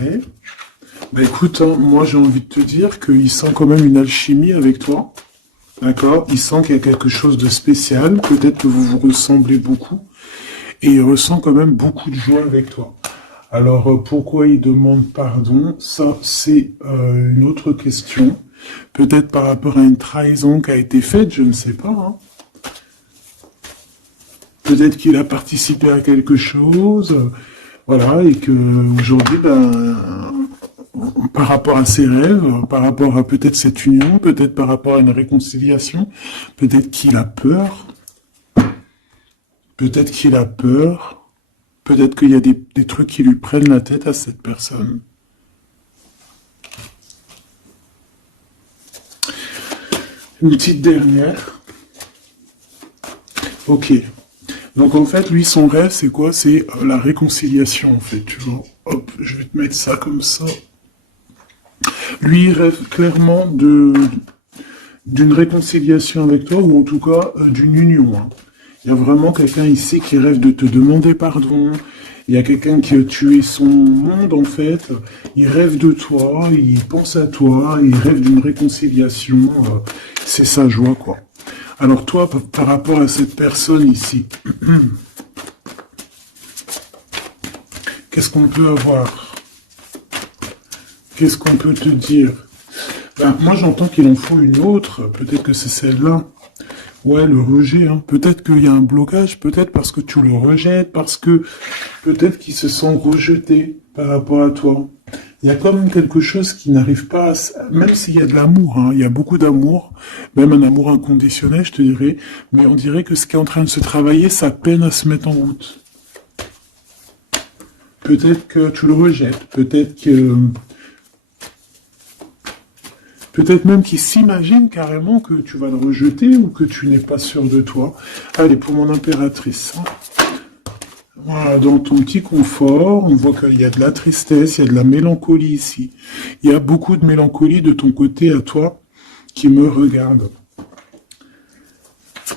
Ouais. Bah écoute, hein, moi j'ai envie de te dire qu'il sent quand même une alchimie avec toi. D'accord? Il sent qu'il y a quelque chose de spécial. Peut-être que vous vous ressemblez beaucoup. Et il ressent quand même beaucoup de joie avec toi. Alors pourquoi il demande pardon? Ça, c'est une autre question. Peut-être par rapport à une trahison qui a été faite, je ne sais pas, hein. Peut-être qu'il a participé à quelque chose, voilà, et que aujourd'hui, ben, par rapport à ses rêves, par rapport à peut-être cette union, peut-être par rapport à une réconciliation, peut-être qu'il a peur, peut-être qu'il a peur, peut-être qu'il y a des trucs qui lui prennent la tête à cette personne. Une petite dernière. Ok. Donc en fait, lui, son rêve, c'est quoi? C'est la réconciliation, en fait, tu vois. Hop, je vais te mettre ça comme ça. Lui, il rêve clairement d'une réconciliation avec toi, ou en tout cas d'une union, hein. Il y a vraiment quelqu'un ici qui rêve de te demander pardon. Il y a quelqu'un qui a tué son monde, en fait. Il rêve de toi, il pense à toi, il rêve d'une réconciliation. C'est sa joie, quoi. Alors toi, par rapport à cette personne ici, qu'est-ce qu'on peut avoir? Qu'est-ce qu'on peut te dire? Ben, moi, j'entends qu'il en faut une autre. Peut-être que c'est celle-là. Ouais, le rejet, hein. Peut-être qu'il y a un blocage, peut-être parce que tu le rejettes, parce que peut-être qu'il se sent rejeté par rapport à toi. Il y a quand même quelque chose qui n'arrive pas même s'il y a de l'amour, hein, il y a beaucoup d'amour, même un amour inconditionnel, je te dirais, mais on dirait que ce qui est en train de se travailler, ça peine à se mettre en route. Peut-être que tu le rejettes, peut-être même qu'il s'imagine carrément que tu vas le rejeter ou que tu n'es pas sûr de toi. Allez, pour mon impératrice. Hein. Voilà, dans ton petit confort, on voit qu'il y a de la tristesse, il y a de la mélancolie ici. Il y a beaucoup de mélancolie de ton côté à toi qui me regarde.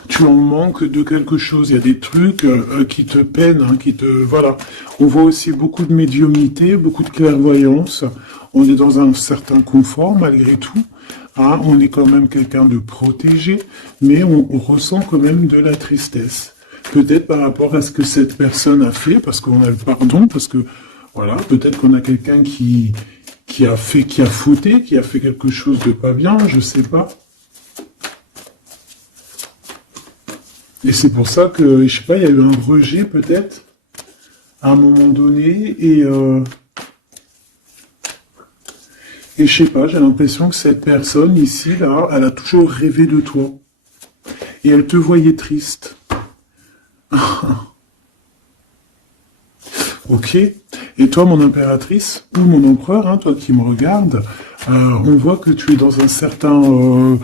Tu en manques de quelque chose, il y a des trucs qui te peinent, hein, Voilà. On voit aussi beaucoup de médiumnité, beaucoup de clairvoyance. On est dans un certain confort malgré tout. Hein, on est quand même quelqu'un de protégé, mais on ressent quand même de la tristesse. Peut-être par rapport à ce que cette personne a fait, parce qu'on a le pardon, parce que, voilà, peut-être qu'on a quelqu'un qui a fauté, qui a fait quelque chose de pas bien, je sais pas. Et c'est pour ça que, je sais pas, il y a eu un rejet peut-être, à un moment donné, et je sais pas, j'ai l'impression que cette personne ici, là, elle a toujours rêvé de toi. Et elle te voyait triste. Ok. Et toi, mon impératrice, ou mon empereur, hein, toi qui me regardes, on voit que tu es dans un certain,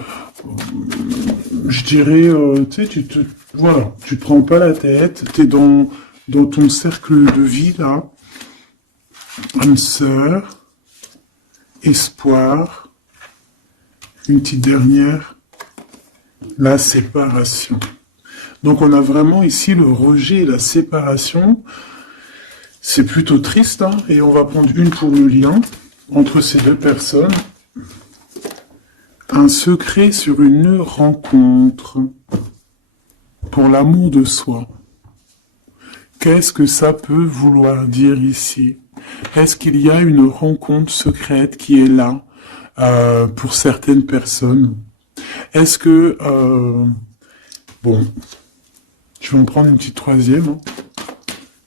je dirais, tu sais, voilà, tu te prends pas la tête, tu es dans ton cercle de vie, là, âme sœur, espoir, une petite dernière, la séparation. Donc on a vraiment ici le rejet et la séparation. C'est plutôt triste, hein, et on va prendre une pour le lien entre ces deux personnes. Un secret sur une rencontre pour l'amour de soi. Qu'est-ce que ça peut vouloir dire ici? Est-ce qu'il y a une rencontre secrète qui est là pour certaines personnes? Est-ce que... bon, je vais en prendre une petite troisième, hein,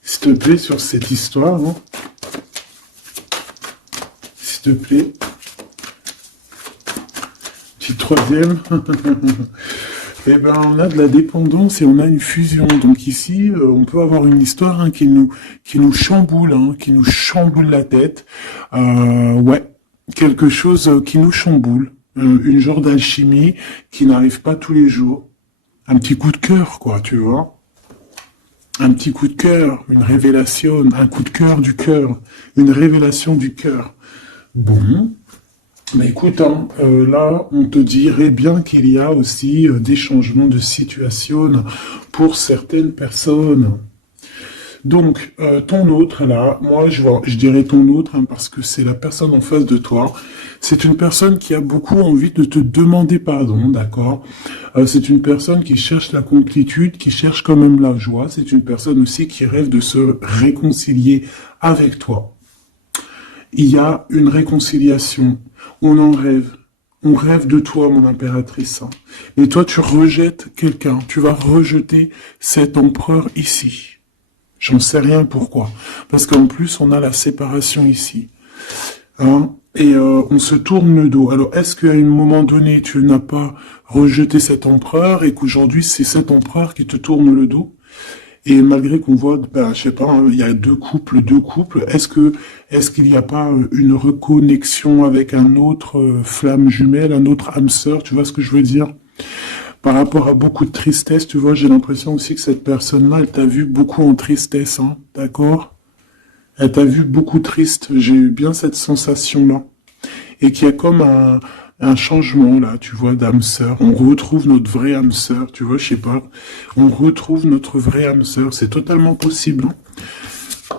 s'il te plaît, sur cette histoire. Hein. S'il te plaît. Petite troisième. Eh ben, on a de la dépendance et on a une fusion. Donc ici, on peut avoir une histoire, hein, qui nous chamboule, hein, qui nous chamboule la tête. Ouais, quelque chose qui nous chamboule. Une genre d'alchimie qui n'arrive pas tous les jours. Un petit coup de cœur, quoi, tu vois. Un petit coup de cœur, une révélation, un coup de cœur du cœur, une révélation du cœur. Bon. Mais écoute, hein, là, on te dirait bien qu'il y a aussi des changements de situation pour certaines personnes. Donc, ton autre, là, moi, je dirais ton autre, hein, parce que c'est la personne en face de toi. C'est une personne qui a beaucoup envie de te demander pardon, d'accord? C'est une personne qui cherche la complétude, qui cherche quand même la joie. C'est une personne aussi qui rêve de se réconcilier avec toi. Il y a une réconciliation. On en rêve. On rêve de toi, mon impératrice. Hein. Et toi, tu rejettes quelqu'un. Tu vas rejeter cet empereur ici. J'en sais rien pourquoi. Parce qu'en plus, on a la séparation ici. Hein, et on se tourne le dos. Alors, est-ce qu'à un moment donné, tu n'as pas rejeté cet empereur et qu'aujourd'hui, c'est cet empereur qui te tourne le dos? Et malgré qu'on voit, ben, je sais pas, hein, il y a deux couples, est-ce qu'il n'y a pas une reconnexion avec un autre flamme jumelle, un autre âme sœur, tu vois ce que je veux dire? Par rapport à beaucoup de tristesse, tu vois, j'ai l'impression aussi que cette personne-là, elle t'a vu beaucoup en tristesse, hein, d'accord? Elle t'a vu beaucoup triste, j'ai eu bien cette sensation-là. Et qu'il y a comme un changement, là, tu vois, d'âme sœur. On retrouve notre vraie âme sœur, tu vois, je sais pas. On retrouve notre vraie âme sœur, c'est totalement possible. Hein.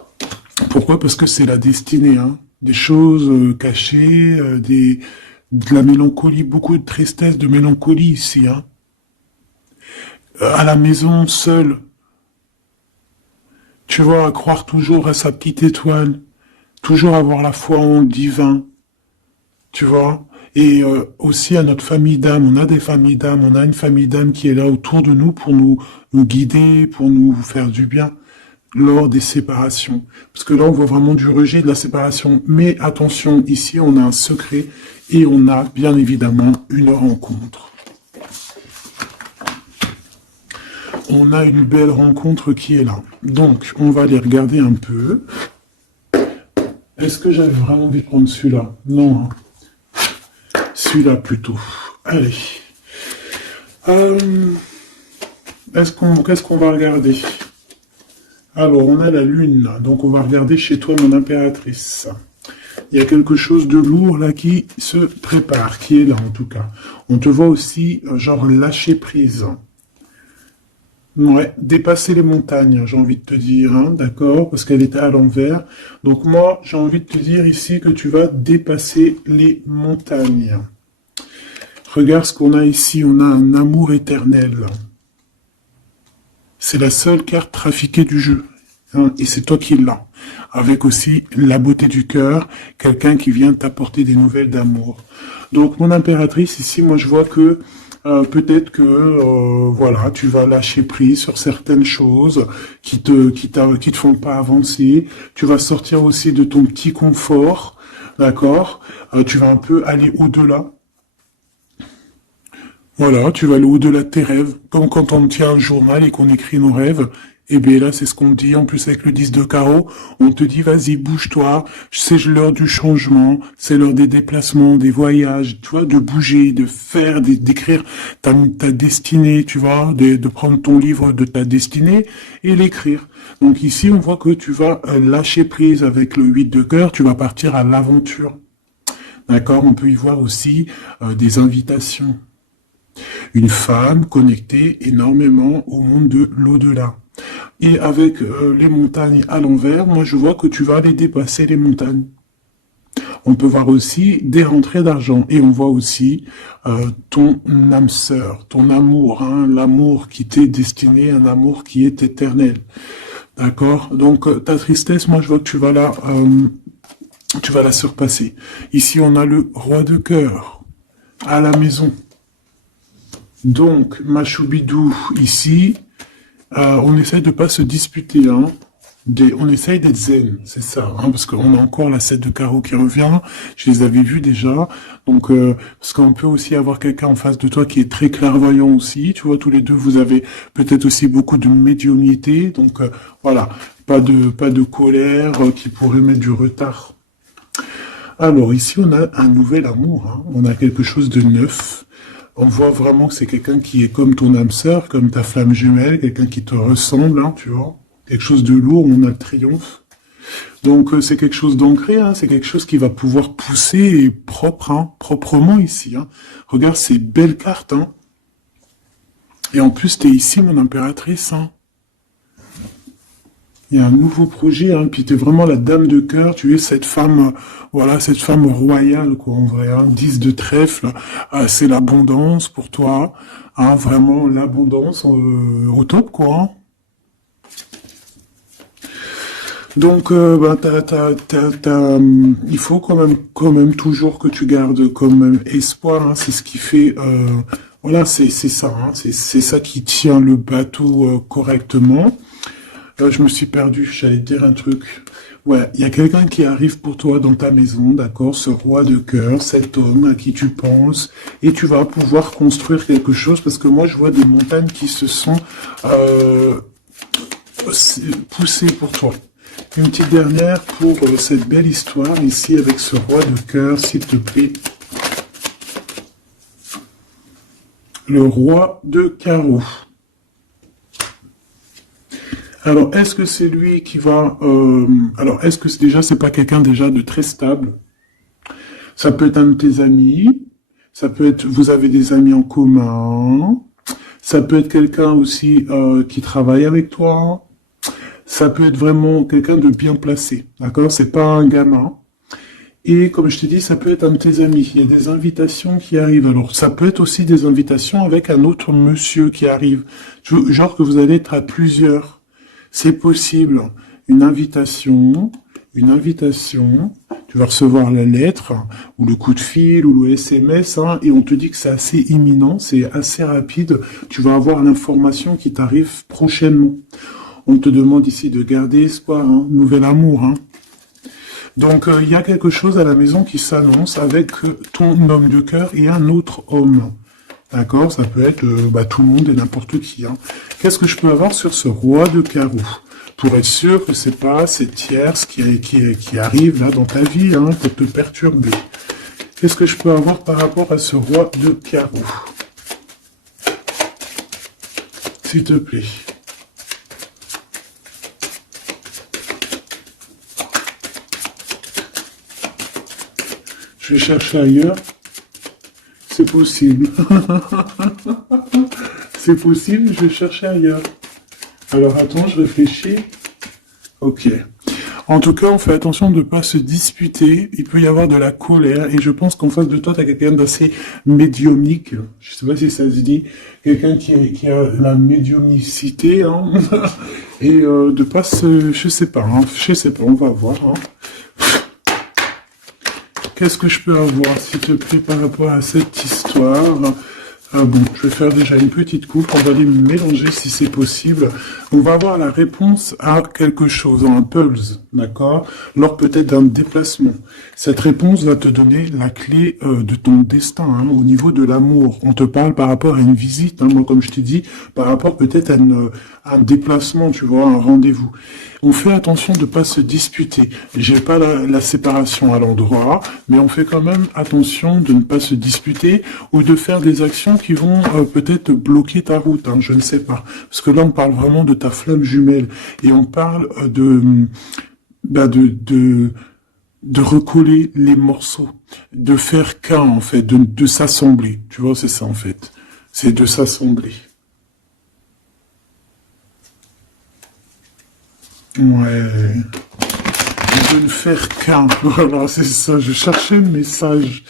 Pourquoi? Parce que c'est la destinée, hein. Des choses cachées, de la mélancolie, beaucoup de tristesse, de mélancolie ici, hein. À la maison, seul, tu vois, à croire toujours à sa petite étoile, toujours avoir la foi en le divin, tu vois. Et aussi à notre famille d'âme, on a des familles d'âme, on a une famille d'âme qui est là autour de nous pour nous guider, pour nous faire du bien lors des séparations. Parce que là, on voit vraiment du rejet de la séparation. Mais attention, ici, on a un secret et on a bien évidemment une rencontre. On a une belle rencontre qui est là. Donc, on va aller regarder un peu. Est-ce que j'avais vraiment envie de prendre celui-là? Non. Hein. Celui-là plutôt. Allez. Qu'est-ce qu'on va regarder? Alors, on a la lune. Donc, on va regarder chez toi, mon impératrice. Il y a quelque chose de lourd là qui se prépare, qui est là en tout cas. On te voit aussi, genre, lâcher prise. Ouais, dépasser les montagnes, j'ai envie de te dire, hein, d'accord, parce qu'elle était à l'envers. Donc moi, j'ai envie de te dire ici que tu vas dépasser les montagnes. Regarde ce qu'on a ici, on a un amour éternel. C'est la seule carte trafiquée du jeu, hein, et c'est toi qui l'as. Avec aussi la beauté du cœur, quelqu'un qui vient t'apporter des nouvelles d'amour. Donc mon impératrice, ici, moi je vois que peut-être que voilà, tu vas lâcher prise sur certaines choses qui te font pas avancer. Tu vas sortir aussi de ton petit confort, d'accord. Tu vas un peu aller au-delà. Voilà, tu vas aller au-delà de tes rêves, comme quand on tient un journal et qu'on écrit nos rêves. Et bien là, c'est ce qu'on te dit, en plus avec le 10 de carreau, on te dit, vas-y, bouge-toi, c'est l'heure du changement, c'est l'heure des déplacements, des voyages, tu vois, de bouger, de faire, d'écrire ta destinée, tu vois, de prendre ton livre de ta destinée et l'écrire. Donc ici, on voit que tu vas lâcher prise avec le 8 de cœur, tu vas partir à l'aventure. D'accord? On peut y voir aussi des invitations. Une femme connectée énormément au monde de l'au-delà. Et avec les montagnes à l'envers, moi je vois que tu vas aller dépasser les montagnes. On peut voir aussi des rentrées d'argent. Et on voit aussi ton âme sœur, ton amour, hein, l'amour qui t'est destiné, un amour qui est éternel. D'accord? Donc ta tristesse, moi je vois que tu vas la surpasser. Ici on a le roi de cœur à la maison. Donc, Machoubidou, ici, on essaye de pas se disputer, hein. On essaye d'être zen, c'est ça, hein, parce qu'on a encore la 7 de carreau qui revient, je les avais vus déjà, donc, parce qu'on peut aussi avoir quelqu'un en face de toi qui est très clairvoyant aussi, tu vois, tous les deux, vous avez peut-être aussi beaucoup de médiumnité, donc, voilà, pas de colère qui pourrait mettre du retard. Alors, ici, on a un nouvel amour, hein, on a quelque chose de neuf. On voit vraiment que c'est quelqu'un qui est comme ton âme sœur, comme ta flamme jumelle, quelqu'un qui te ressemble, hein, tu vois. Quelque chose de lourd, on a le triomphe. Donc c'est quelque chose d'ancré, hein, c'est quelque chose qui va pouvoir pousser et propre, hein, proprement ici. Hein. Regarde ces belles cartes. Hein. Et en plus, t'es ici, mon impératrice. Hein. Il y a un nouveau projet, hein, puis tu es vraiment la dame de cœur, tu es cette femme, voilà, cette femme royale, quoi, en vrai, hein, 10 de trèfle, c'est l'abondance pour toi, hein, vraiment l'abondance au top, quoi, hein. Donc, ben, il faut quand même toujours que tu gardes comme même espoir, hein, c'est ce qui fait, voilà, c'est ça, hein, c'est ça qui tient le bateau correctement. Je me suis perdu, j'allais dire un truc. Ouais, il y a quelqu'un qui arrive pour toi dans ta maison, d'accord, ce roi de cœur, cet homme à qui tu penses, et tu vas pouvoir construire quelque chose, parce que moi je vois des montagnes qui se sont poussées pour toi. Une petite dernière pour cette belle histoire ici avec ce roi de cœur, s'il te plaît. Le roi de carreau. Alors, est-ce que c'est lui qui va... alors, est-ce que déjà, c'est pas quelqu'un déjà de très stable? Ça peut être un de tes amis. Ça peut être... Vous avez des amis en commun. Ça peut être quelqu'un aussi qui travaille avec toi. Ça peut être vraiment quelqu'un de bien placé. D'accord? C'est pas un gamin. Et comme je t'ai dit, ça peut être un de tes amis. Il y a des invitations qui arrivent. Alors, ça peut être aussi des invitations avec un autre monsieur qui arrive. Genre que vous allez être à plusieurs. C'est possible. Une invitation, tu vas recevoir la lettre, ou le coup de fil, ou le SMS, hein, et on te dit que c'est assez imminent, c'est assez rapide. Tu vas avoir l'information qui t'arrive prochainement. On te demande ici de garder espoir, hein, nouvel amour, hein. Donc, il y a quelque chose à la maison qui s'annonce avec ton homme de cœur et un autre homme. D'accord? Ça peut être tout le monde et n'importe qui, hein. Qu'est-ce que je peux avoir sur ce roi de carreau? Pour être sûr que c'est pas cette tierce qui arrive là dans ta vie, hein, pour te perturber. Qu'est-ce que je peux avoir par rapport à ce roi de carreau? S'il te plaît. Je vais chercher ailleurs. C'est possible. C'est possible, je vais chercher ailleurs. Alors attends, je réfléchis. Ok. En tout cas, on fait attention de ne pas se disputer. Il peut y avoir de la colère. Et je pense qu'en face de toi, tu as quelqu'un d'assez médiumnique. Je sais pas si ça se dit. Quelqu'un qui a la médiumnicité. Hein. Et de pas se... Je sais pas, hein. Je sais pas, on va voir. Hein. Qu'est-ce que je peux avoir, s'il te plaît, par rapport à cette histoire? Bon, je vais faire déjà une petite coupe, on va les mélanger si c'est possible. On va avoir la réponse à quelque chose, un puzzle, d'accord? Lors peut-être d'un déplacement. Cette réponse va te donner la clé de ton destin, hein, au niveau de l'amour. On te parle par rapport à une visite, hein, moi comme je t'ai dit, par rapport peut-être à un déplacement, tu vois, un rendez-vous. On fait attention de ne pas se disputer. J'ai pas la séparation à l'endroit, mais on fait quand même attention de ne pas se disputer ou de faire des actions qui vont peut-être bloquer ta route, hein, je ne sais pas. Parce que là, on parle vraiment de ta flamme jumelle et on parle de recoller les morceaux, de faire qu'un en fait, de s'assembler. Tu vois, c'est ça en fait. C'est de s'assembler. Ouais. De ne faire qu'un. Voilà, c'est ça. Je cherchais le message.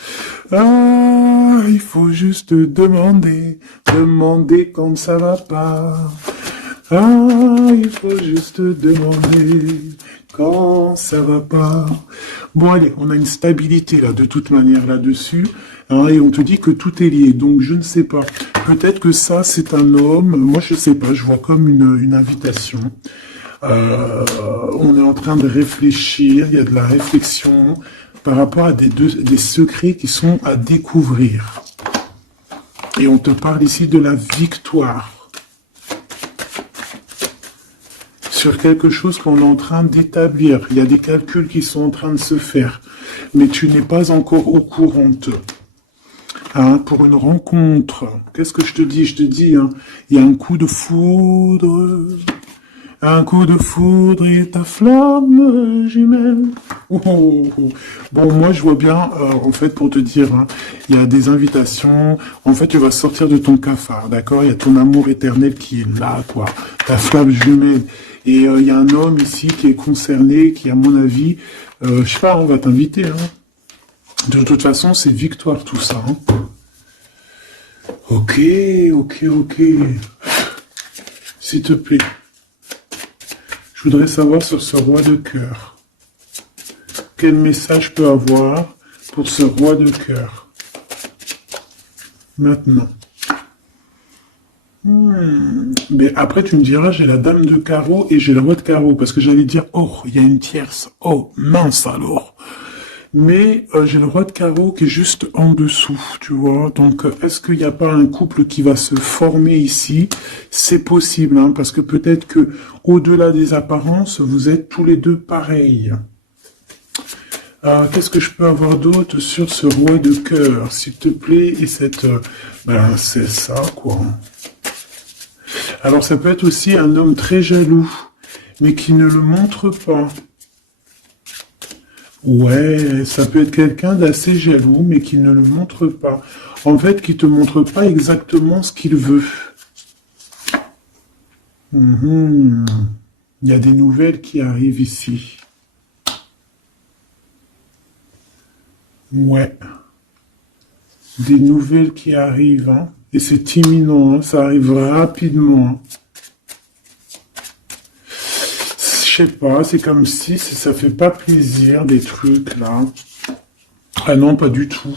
Ah, il faut juste demander quand ça va pas. Ah, il faut juste demander quand ça va pas. Bon, allez, on a une stabilité là, de toute manière là-dessus. Hein, et on te dit que tout est lié. Donc, je ne sais pas. Peut-être que ça, c'est un homme. Moi, je sais pas. Je vois comme une invitation. On est en train de réfléchir, il y a de la réflexion par rapport à des secrets qui sont à découvrir. Et on te parle ici de la victoire. Sur quelque chose qu'on est en train d'établir. Il y a des calculs qui sont en train de se faire. Mais tu n'es pas encore au courant. Hein, pour une rencontre. Qu'est-ce que je te dis? Je te dis, hein, il y a un coup de foudre. Un coup de foudre et ta flamme jumelle. Oh, oh, oh. Bon, moi, je vois bien, en fait, pour te dire, hein, il y a des invitations. En fait, tu vas sortir de ton cafard, d'accord? Il y a ton amour éternel qui est là, quoi. Ta flamme jumelle. Et il y a un homme ici qui est concerné, qui, à mon avis, je sais pas, on va t'inviter. Hein. De toute façon, c'est victoire tout ça. Hein. Ok, ok, ok. S'il te plaît. Je voudrais savoir sur ce roi de cœur. Quel message je peux avoir pour ce roi de cœur? Maintenant. Mais après, tu me diras, j'ai la dame de carreau et j'ai le roi de carreau. Parce que j'allais dire, oh, il y a une tierce. Oh, mince alors. Mais j'ai le roi de carreau qui est juste en dessous, tu vois. Donc, est-ce qu'il n'y a pas un couple qui va se former ici? C'est possible, hein, parce que peut-être que au-delà des apparences, vous êtes tous les deux pareils. Qu'est-ce que je peux avoir d'autre sur ce roi de cœur, s'il te plaît? Et cette... ben, c'est ça, quoi. Alors, ça peut être aussi un homme très jaloux, mais qui ne le montre pas. Ouais, ça peut être quelqu'un d'assez jaloux, mais qui ne le montre pas. En fait, qui te montre pas exactement ce qu'il veut. Il y a des nouvelles qui arrivent ici. Ouais. Des nouvelles qui arrivent, hein. Et c'est imminent, hein. Ça arrive rapidement. Hein. Je sais pas, c'est comme si ça fait pas plaisir, des trucs, là. Ah non, pas du tout.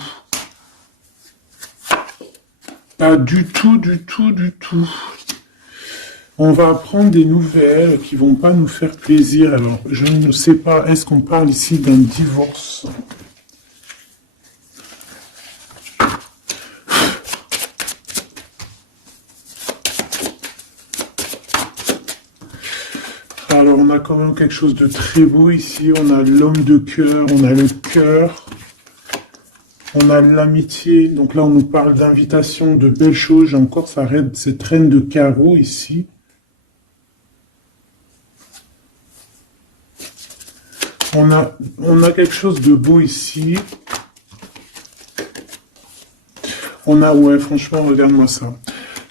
Pas du tout, du tout, du tout. On va apprendre des nouvelles qui vont pas nous faire plaisir. Alors, je ne sais pas, est-ce qu'on parle ici d'un divorce? Alors, on a quand même quelque chose de très beau ici. On a l'homme de cœur, on a le cœur, on a l'amitié. Donc là, on nous parle d'invitation, de belles choses. J'ai encore cette reine de carreau ici. On a quelque chose de beau ici. Ouais, franchement, regarde-moi ça.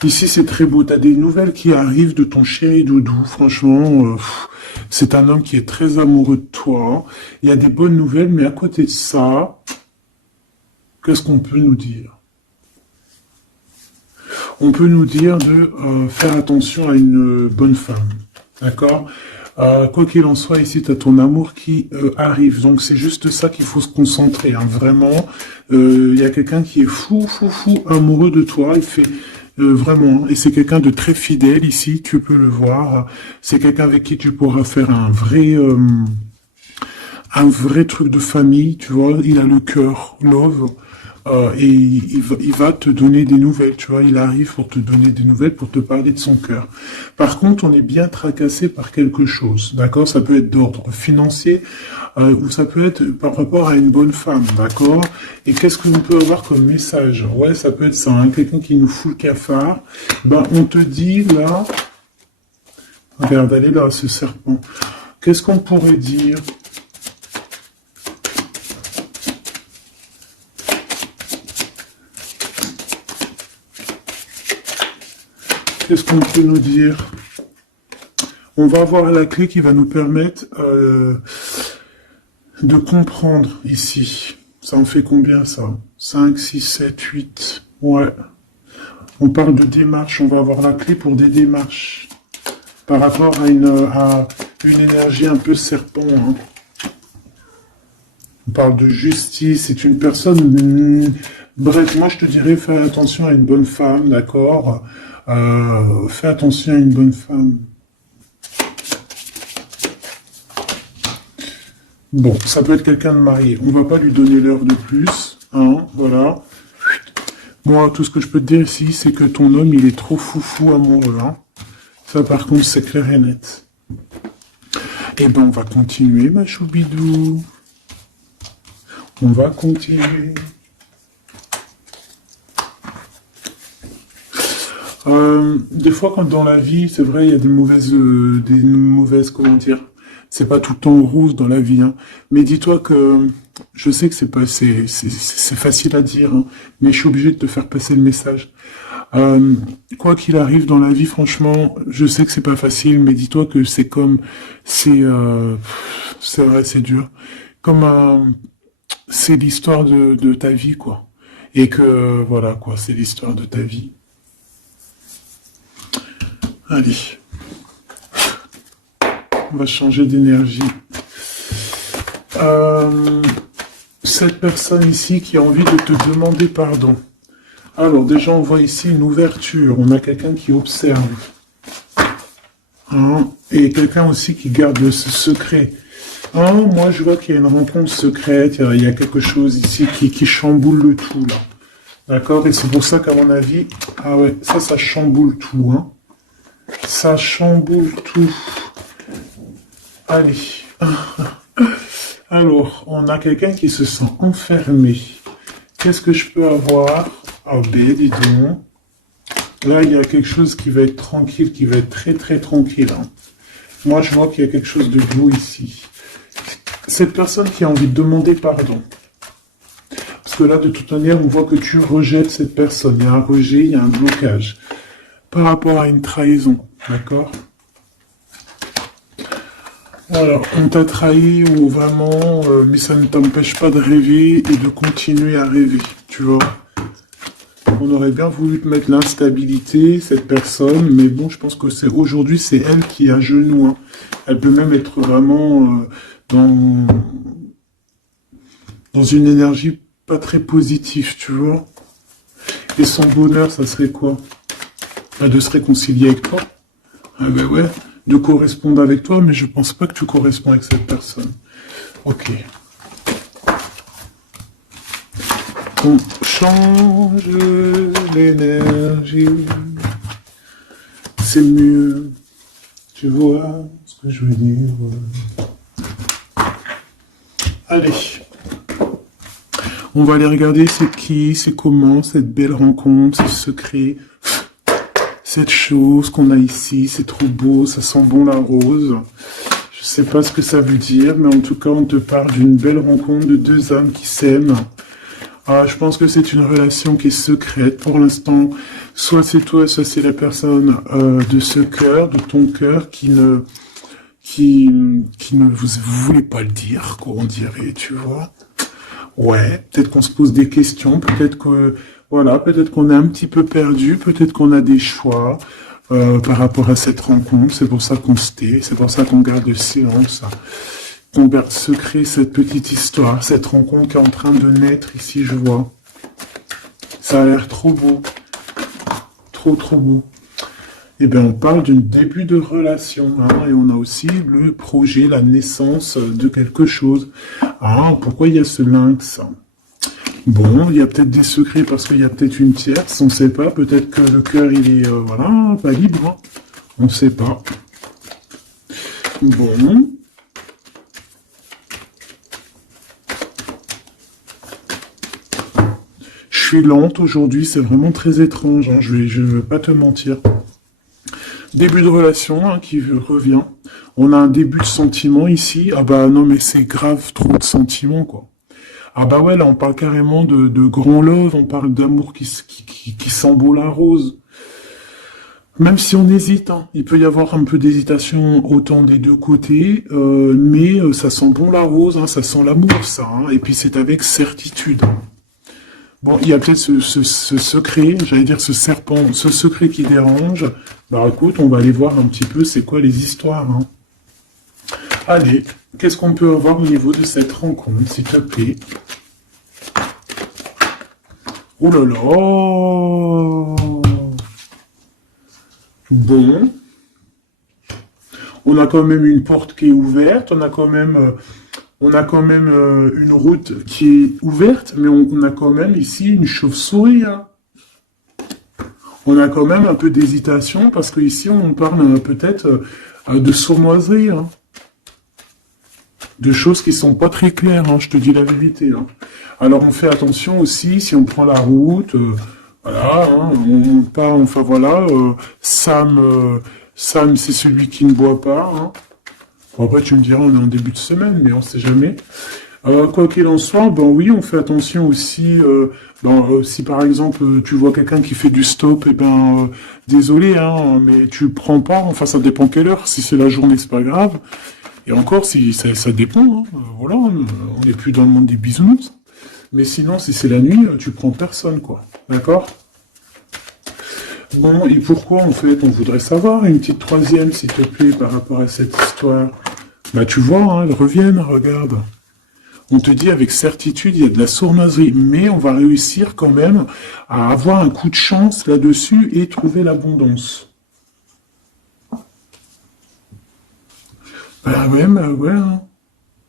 Ici, c'est très beau. Tu as des nouvelles qui arrivent de ton chéri doudou. Franchement, c'est un homme qui est très amoureux de toi. Il y a des bonnes nouvelles, mais à côté de ça, qu'est-ce qu'on peut nous dire? On peut nous dire de faire attention à une bonne femme. D'accord? Quoi qu'il en soit, ici, tu as ton amour qui arrive. Donc, c'est juste ça qu'il faut se concentrer. Hein. Vraiment, il y a quelqu'un qui est fou amoureux de toi. Il fait... vraiment, et c'est quelqu'un de très fidèle ici, tu peux le voir. C'est quelqu'un avec qui tu pourras faire un vrai truc de famille, tu vois. Il a le cœur, love, et il va te donner des nouvelles, tu vois. Il arrive pour te donner des nouvelles, pour te parler de son cœur. Par contre, on est bien tracassé par quelque chose, d'accord? Ça peut être d'ordre financier, ou ça peut être par rapport à une bonne femme, d'accord? Et qu'est-ce que l'on peut avoir comme message? Ouais, ça peut être ça, hein, quelqu'un qui nous fout le cafard. Ben, on te dit, là... Regarde, elle est là, ce serpent. Qu'est-ce qu'on pourrait dire? Qu'est-ce qu'on peut nous dire? On va avoir la clé qui va nous permettre de comprendre ici. Ça en fait combien, ça? 5, 6, 7, 8. Ouais. On parle de démarche. On va avoir la clé pour des démarches. Par rapport à une énergie un peu serpent. Hein. On parle de justice. C'est une personne... bref, moi, je te dirais, fais attention à une bonne femme, d'accord? Fais attention à une bonne femme. Bon, ça peut être quelqu'un de marié. On va pas lui donner l'heure de plus. Hein, voilà. Moi, tout ce que je peux te dire ici, c'est que ton homme, il est trop foufou amoureux. Hein. Ça, par contre, c'est clair et net. Eh ben, on va continuer, ma choubidou. On va continuer. Des fois, quand dans la vie, c'est vrai, il y a des mauvaises, comment dire, c'est pas tout le temps rose dans la vie, hein. Mais dis-toi que, je sais que c'est facile à dire, hein, mais je suis obligé de te faire passer le message. Euh, Quoi qu'il arrive dans la vie, franchement, je sais que c'est pas facile, mais dis-toi que c'est vrai, c'est dur. Comme c'est l'histoire de ta vie, quoi. Et que, voilà, quoi, c'est l'histoire de ta vie. Allez, on va changer d'énergie. Euh, cette personne ici qui a envie de te demander pardon. Alors, déjà, on voit ici une ouverture. On a quelqu'un qui observe. Hein, et quelqu'un aussi qui garde ce secret. Hein, moi, je vois qu'il y a une rencontre secrète. Il y a quelque chose ici qui chamboule le tout, là. D'accord? Et c'est pour ça qu'à mon avis... Ah ouais, ça chamboule tout, hein. Ça chamboule tout. Allez. Alors, on a quelqu'un qui se sent enfermé. Qu'est-ce que je peux avoir? Ah ben, dis donc. Là, il y a quelque chose qui va être tranquille, qui va être très très tranquille. Hein. Moi, je vois qu'il y a quelque chose de beau ici. Cette personne qui a envie de demander pardon. Parce que là, de toute manière, on voit que tu rejettes cette personne. Il y a un rejet, il y a un blocage. Par rapport à une trahison. D'accord? Alors, on t'a trahi ou vraiment, mais ça ne t'empêche pas de rêver et de continuer à rêver. Tu vois? On aurait bien voulu te mettre l'instabilité, cette personne, mais bon, je pense que aujourd'hui, c'est elle qui est à genoux. Hein. Elle peut même être vraiment dans, dans une énergie pas très positive, tu vois. Et son bonheur, ça serait quoi? De se réconcilier avec toi. Ah ben ouais, de correspondre avec toi, mais je pense pas que tu corresponds avec cette personne. Ok. On change l'énergie. C'est mieux. Tu vois ce que je veux dire? Allez. On va aller regarder c'est qui, c'est comment, cette belle rencontre, ce secret. Cette chose qu'on a ici, c'est trop beau, ça sent bon la rose. Je sais pas ce que ça veut dire, mais en tout cas, on te parle d'une belle rencontre de deux âmes qui s'aiment. Ah, je pense que c'est une relation qui est secrète pour l'instant. Soit c'est toi, soit c'est la personne de ce cœur, de ton cœur, qui ne vous voulez pas le dire, quoi, on dirait, tu vois. Ouais, peut-être qu'on se pose des questions, peut-être que voilà, peut-être qu'on est un petit peu perdu, peut-être qu'on a des choix par rapport à cette rencontre. C'est pour ça qu'on se tait, c'est pour ça qu'on garde le silence, qu'on garde secret cette petite histoire, cette rencontre qui est en train de naître ici, je vois. Ça a l'air trop beau, trop trop beau. Eh bien, on parle d'un début de relation, hein, et on a aussi le projet, la naissance de quelque chose. Ah, pourquoi il y a ce lynx? Bon, il y a peut-être des secrets parce qu'il y a peut-être une tierce, on ne sait pas. Peut-être que le cœur, il est, voilà, pas libre. Hein. On ne sait pas. Bon. Je suis lente aujourd'hui, c'est vraiment très étrange. Hein, je ne veux pas te mentir. Début de relation hein, qui revient. On a un début de sentiment ici. Ah bah non, mais c'est grave, trop de sentiments, quoi. Ah bah ouais, là on parle carrément de grand love, on parle d'amour qui sent beau la rose. Même si on hésite, hein, il peut y avoir un peu d'hésitation autant des deux côtés, mais ça sent bon la rose, hein, ça sent l'amour ça, hein, et puis c'est avec certitude. Bon, il y a peut-être ce secret, j'allais dire ce serpent, ce secret qui dérange. Bah écoute, on va aller voir un petit peu c'est quoi les histoires. Hein. Allez, qu'est-ce qu'on peut avoir au niveau de cette rencontre, s'il te plaît? Oh là là! Bon. On a quand même une porte qui est ouverte, on a quand même une route qui est ouverte, mais on a quand même ici une chauve-souris. Hein. On a quand même un peu d'hésitation, parce qu'ici on parle peut-être de sournoiserie. Hein. De choses qui sont pas très claires, hein, je te dis la vérité. Hein. Alors on fait attention aussi, si on prend la route, voilà, hein, on part, enfin voilà, Sam, c'est celui qui ne boit pas. Hein. Bon, après tu me diras, on est en début de semaine, mais on sait jamais. Quoi qu'il en soit, ben oui, on fait attention aussi. Si par exemple tu vois quelqu'un qui fait du stop, eh ben désolé, hein, mais tu prends pas. Enfin, ça dépend quelle heure. Si c'est la journée, c'est pas grave. Et encore, si ça dépend. Hein, voilà, on n'est plus dans le monde des bisounours. Mais sinon, si c'est la nuit, tu prends personne, quoi. D'accord? Bon, et pourquoi en fait on voudrait savoir une petite troisième, s'il te plaît, par rapport à cette histoire? Bah tu vois, hein, elles reviennent, regarde. On te dit avec certitude, il y a de la sournoiserie, mais on va réussir quand même à avoir un coup de chance là-dessus et trouver l'abondance. Bah ouais, hein.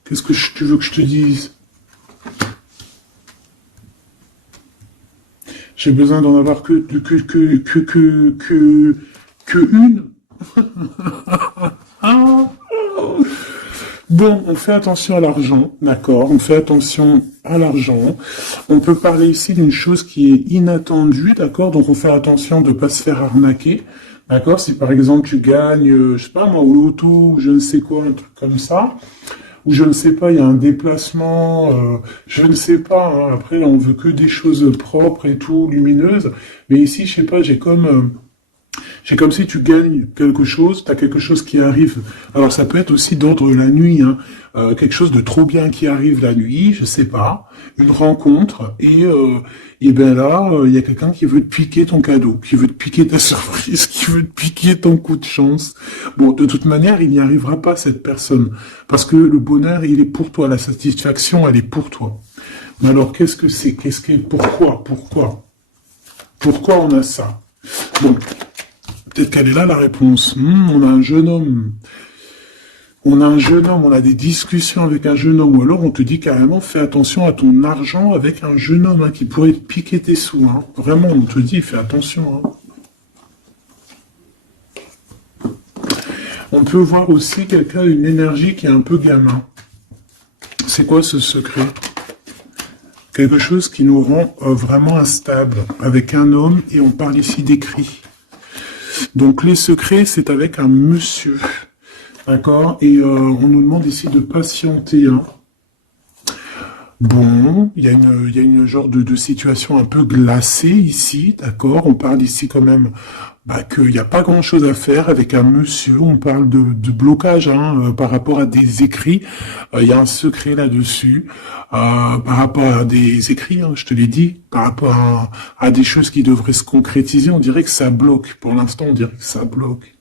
Qu'est-ce que tu veux que je te dise? J'ai besoin d'en avoir que une. Ah. Bon, on fait attention à l'argent, d'accord, on fait attention à l'argent. On peut parler ici d'une chose qui est inattendue, d'accord, donc on fait attention de ne pas se faire arnaquer, d'accord. Si par exemple tu gagnes, je sais pas moi, au loto, ou je ne sais quoi, un truc comme ça, ou je ne sais pas, il y a un déplacement, je ne sais pas, hein, après on veut que des choses propres et tout, lumineuses, mais ici, je sais pas, c'est comme si tu gagnes quelque chose, tu as quelque chose qui arrive. Alors ça peut être aussi d'ordre la nuit, hein. Quelque chose de trop bien qui arrive la nuit, je sais pas, une rencontre, et ben là, il y a quelqu'un qui veut te piquer ton cadeau, qui veut te piquer ta surprise, qui veut te piquer ton coup de chance. Bon, de toute manière, il n'y arrivera pas cette personne, parce que le bonheur, il est pour toi, la satisfaction, elle est pour toi. Mais alors, qu'est-ce que c'est? Pourquoi on a ça? Bon, peut-être qu'elle est là la réponse. On a un jeune homme. On a des discussions avec un jeune homme. Ou alors on te dit carrément, fais attention à ton argent avec un jeune homme, hein, qui pourrait te piquer tes sous. Hein. Vraiment, on te dit, fais attention. Hein. On peut voir aussi quelqu'un, une énergie qui est un peu gamin. C'est quoi ce secret? Quelque chose qui nous rend vraiment instable avec un homme, et on parle ici d'écrit. Donc les secrets, c'est avec un monsieur. D'accord. Et on nous demande ici de patienter. Hein. Bon, il y a une genre de situation un peu glacée ici, d'accord. On parle ici quand même qu'il n'y a pas grand-chose à faire avec un monsieur. On parle de blocage, hein, par rapport à des écrits. Il y a un secret là-dessus. Par rapport à des écrits, hein, je te l'ai dit, par rapport à des choses qui devraient se concrétiser, on dirait que ça bloque. Pour l'instant, on dirait que ça bloque.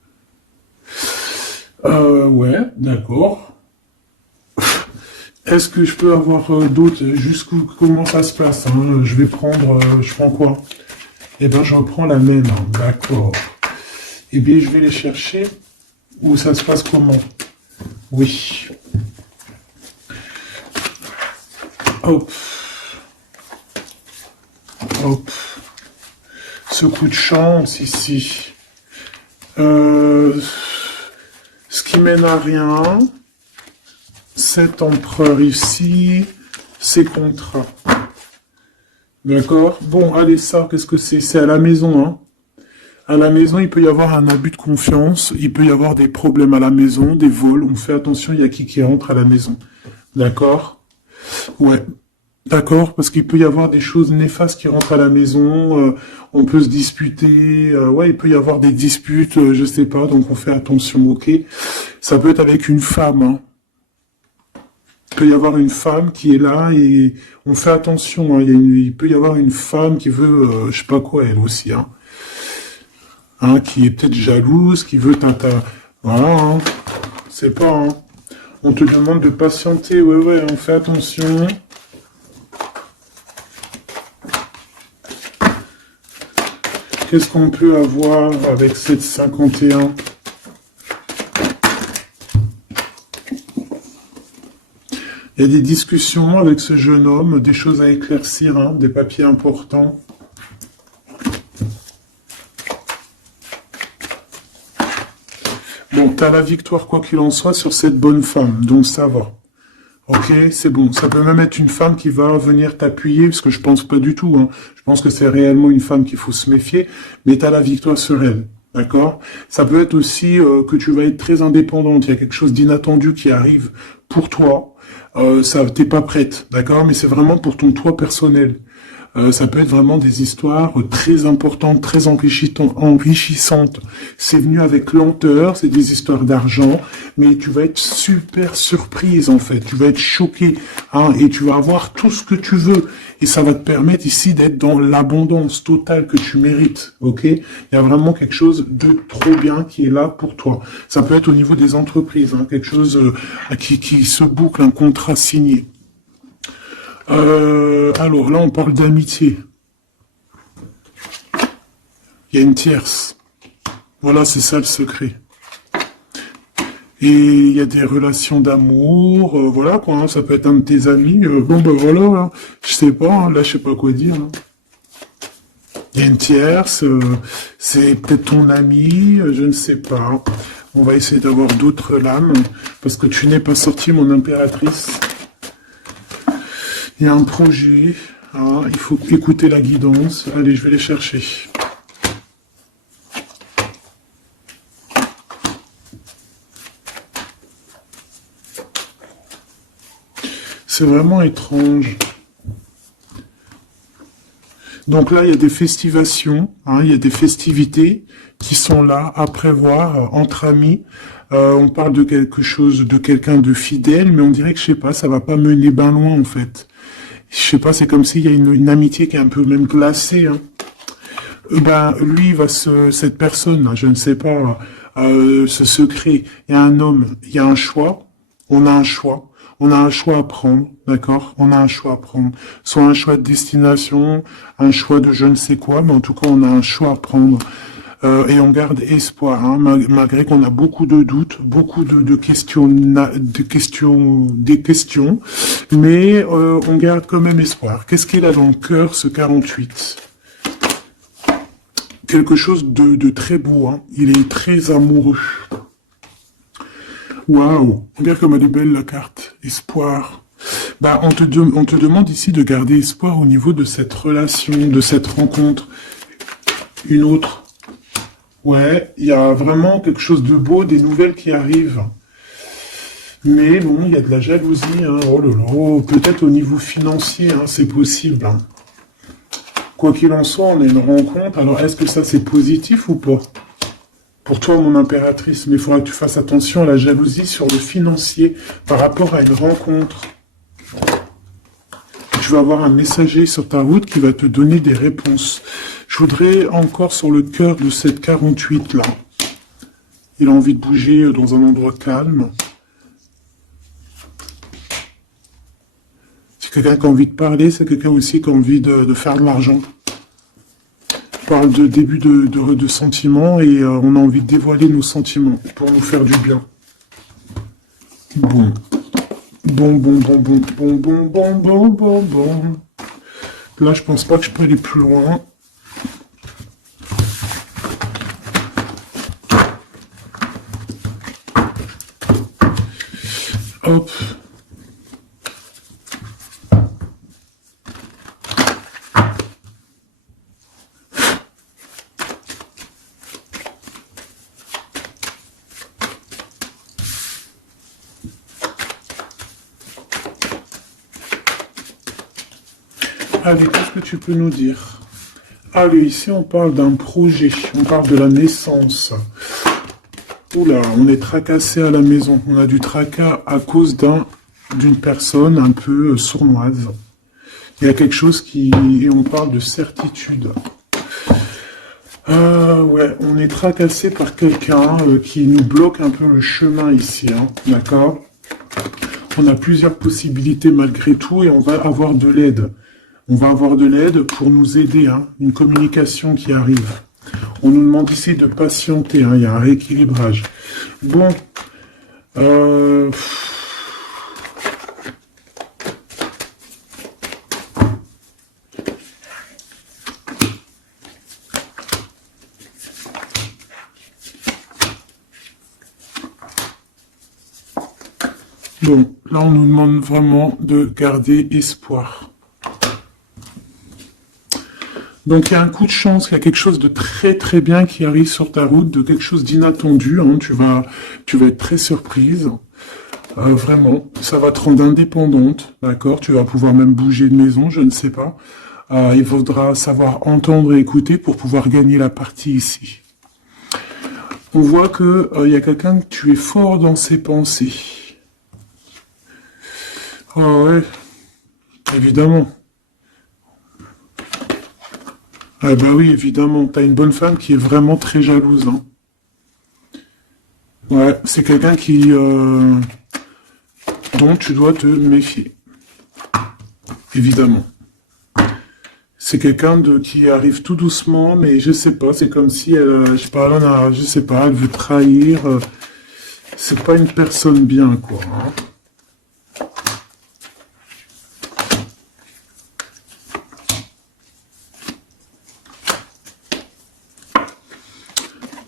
Ouais, d'accord. Est-ce que je peux avoir d'autres, comment ça se passe, hein? Je vais prendre, je prends quoi? Eh ben, je reprends la même, hein. D'accord. Eh bien, je vais les chercher. Où ça se passe comment? Oui. Hop. Hop. Ce coup de chance ici. Ce qui mène à rien. Cet empereur ici. Ces contrats. D'accord? Bon, allez, ça, qu'est-ce que c'est? C'est à la maison, hein. À la maison, il peut y avoir un abus de confiance, il peut y avoir des problèmes à la maison, des vols. On fait attention, il y a qui rentre à la maison. D'accord? Ouais. D'accord, parce qu'il peut y avoir des choses néfastes qui rentrent à la maison, on peut se disputer, ouais, il peut y avoir des disputes, je sais pas, donc on fait attention, ok? Ça peut être avec une femme, hein. Il peut y avoir une femme qui est là et on fait attention, hein. Il peut y avoir une femme qui veut, je sais pas quoi, elle aussi, hein, qui est peut-être jalouse, qui veut voilà, hein. C'est pas, hein. On te demande de patienter, ouais, on fait attention. Qu'est-ce qu'on peut avoir avec cette 51? Il y a des discussions avec ce jeune homme, des choses à éclaircir, hein, des papiers importants. Bon, t'as la victoire quoi qu'il en soit sur cette bonne femme, donc ça va. Ok, c'est bon. Ça peut même être une femme qui va venir t'appuyer, parce que je pense pas du tout. Hein. Je pense que c'est réellement une femme qu'il faut se méfier, mais tu as la victoire sur elle. D'accord? Ça peut être aussi que tu vas être très indépendante. Il y a quelque chose d'inattendu qui arrive pour toi. ça, t'es pas prête, d'accord? Mais c'est vraiment pour ton toi personnel. Ça peut être vraiment des histoires très importantes, très enrichissantes. C'est venu avec lenteur, c'est des histoires d'argent, mais tu vas être super surprise en fait. Tu vas être choqué, hein, et tu vas avoir tout ce que tu veux. Et ça va te permettre ici d'être dans l'abondance totale que tu mérites, ok? Il y a vraiment quelque chose de trop bien qui est là pour toi. Ça peut être au niveau des entreprises, hein, quelque chose qui se boucle, un contrat signé. Alors là, on parle d'amitié. Il y a une tierce. Voilà, c'est ça le secret. Et il y a des relations d'amour, voilà quoi, hein, ça peut être un de tes amis. Bon ben voilà, hein, je sais pas, hein, là je sais pas quoi dire. Hein. Il y a une tierce, c'est peut-être ton ami, je ne sais pas. On va essayer d'avoir d'autres lames, parce que tu n'es pas sorti, mon impératrice. Il y a un projet, hein, il faut écouter la guidance. Allez, je vais les chercher. C'est vraiment étrange. Donc là, il y a des festivations, hein, il y a des festivités qui sont là à prévoir entre amis. On parle de quelque chose, de quelqu'un de fidèle, mais on dirait que, je sais pas, ça va pas mener ben loin en fait. Je sais pas, c'est comme s'il y a une amitié qui est un peu même glacée. Hein. Ben, lui, cette personne, je ne sais pas, ce secret, il y a un homme, il y a un choix, on a un choix. On a un choix à prendre, d'accord? On a un choix à prendre. Soit un choix de destination, un choix de je ne sais quoi, mais en tout cas, on a un choix à prendre. Et on garde espoir, hein, malgré qu'on a beaucoup de doutes, beaucoup de questions, des questions, mais on garde quand même espoir. Qu'est-ce qu'il a dans le cœur, ce 48? Quelque chose de très beau, hein. Il est très amoureux. Waouh, regarde comme elle est belle la carte. Espoir. Bah, on te demande ici de garder espoir au niveau de cette relation, de cette rencontre. Une autre. Ouais, il y a vraiment quelque chose de beau, des nouvelles qui arrivent. Mais bon, il y a de la jalousie. Hein. Oh là là, peut-être au niveau financier, hein, c'est possible. Hein. Quoi qu'il en soit, on a une rencontre. Alors, est-ce que ça, c'est positif ou pas? Pour toi, mon impératrice, mais il faudra que tu fasses attention à la jalousie sur le financier par rapport à une rencontre. Tu vas avoir un messager sur ta route qui va te donner des réponses. Je voudrais encore sur le cœur de cette 48 là. Il a envie de bouger dans un endroit calme. C'est quelqu'un qui a envie de parler, c'est quelqu'un aussi qui a envie de faire de l'argent. On parle de début de sentiments et on a envie de dévoiler nos sentiments pour nous faire du bien. Bon. Bon. Là, je pense pas que je peux aller plus loin. Hop. Allez, qu'est-ce que tu peux nous dire? Allez, ici on parle d'un projet, on parle de la naissance. Oula, on est tracassé à la maison, on a du tracas à cause d'une personne un peu sournoise. Il y a quelque chose et on parle de certitude. Ouais, on est tracassé par quelqu'un qui nous bloque un peu le chemin ici, hein, d'accord? On a plusieurs possibilités malgré tout et on va avoir de l'aide. On va avoir de l'aide pour nous aider, hein, une communication qui arrive. On nous demande ici de patienter, hein, il y a un rééquilibrage. Bon, bon, là on nous demande vraiment de garder espoir. Donc il y a un coup de chance, il y a quelque chose de très très bien qui arrive sur ta route, de quelque chose d'inattendu, hein, tu vas être très surprise. Vraiment, ça va te rendre indépendante, d'accord? Tu vas pouvoir même bouger de maison, je ne sais pas. Il faudra savoir entendre et écouter pour pouvoir gagner la partie ici. On voit que il y a quelqu'un que tu es fort dans ses pensées. Ah ouais, évidemment. Ah bah oui, évidemment. T'as une bonne femme qui est vraiment très jalouse, hein. Ouais, c'est quelqu'un dont tu dois te méfier, évidemment. C'est quelqu'un qui arrive tout doucement, mais je sais pas, c'est comme si elle, je sais pas, je sais pas, elle veut trahir. C'est pas une personne bien, quoi, hein.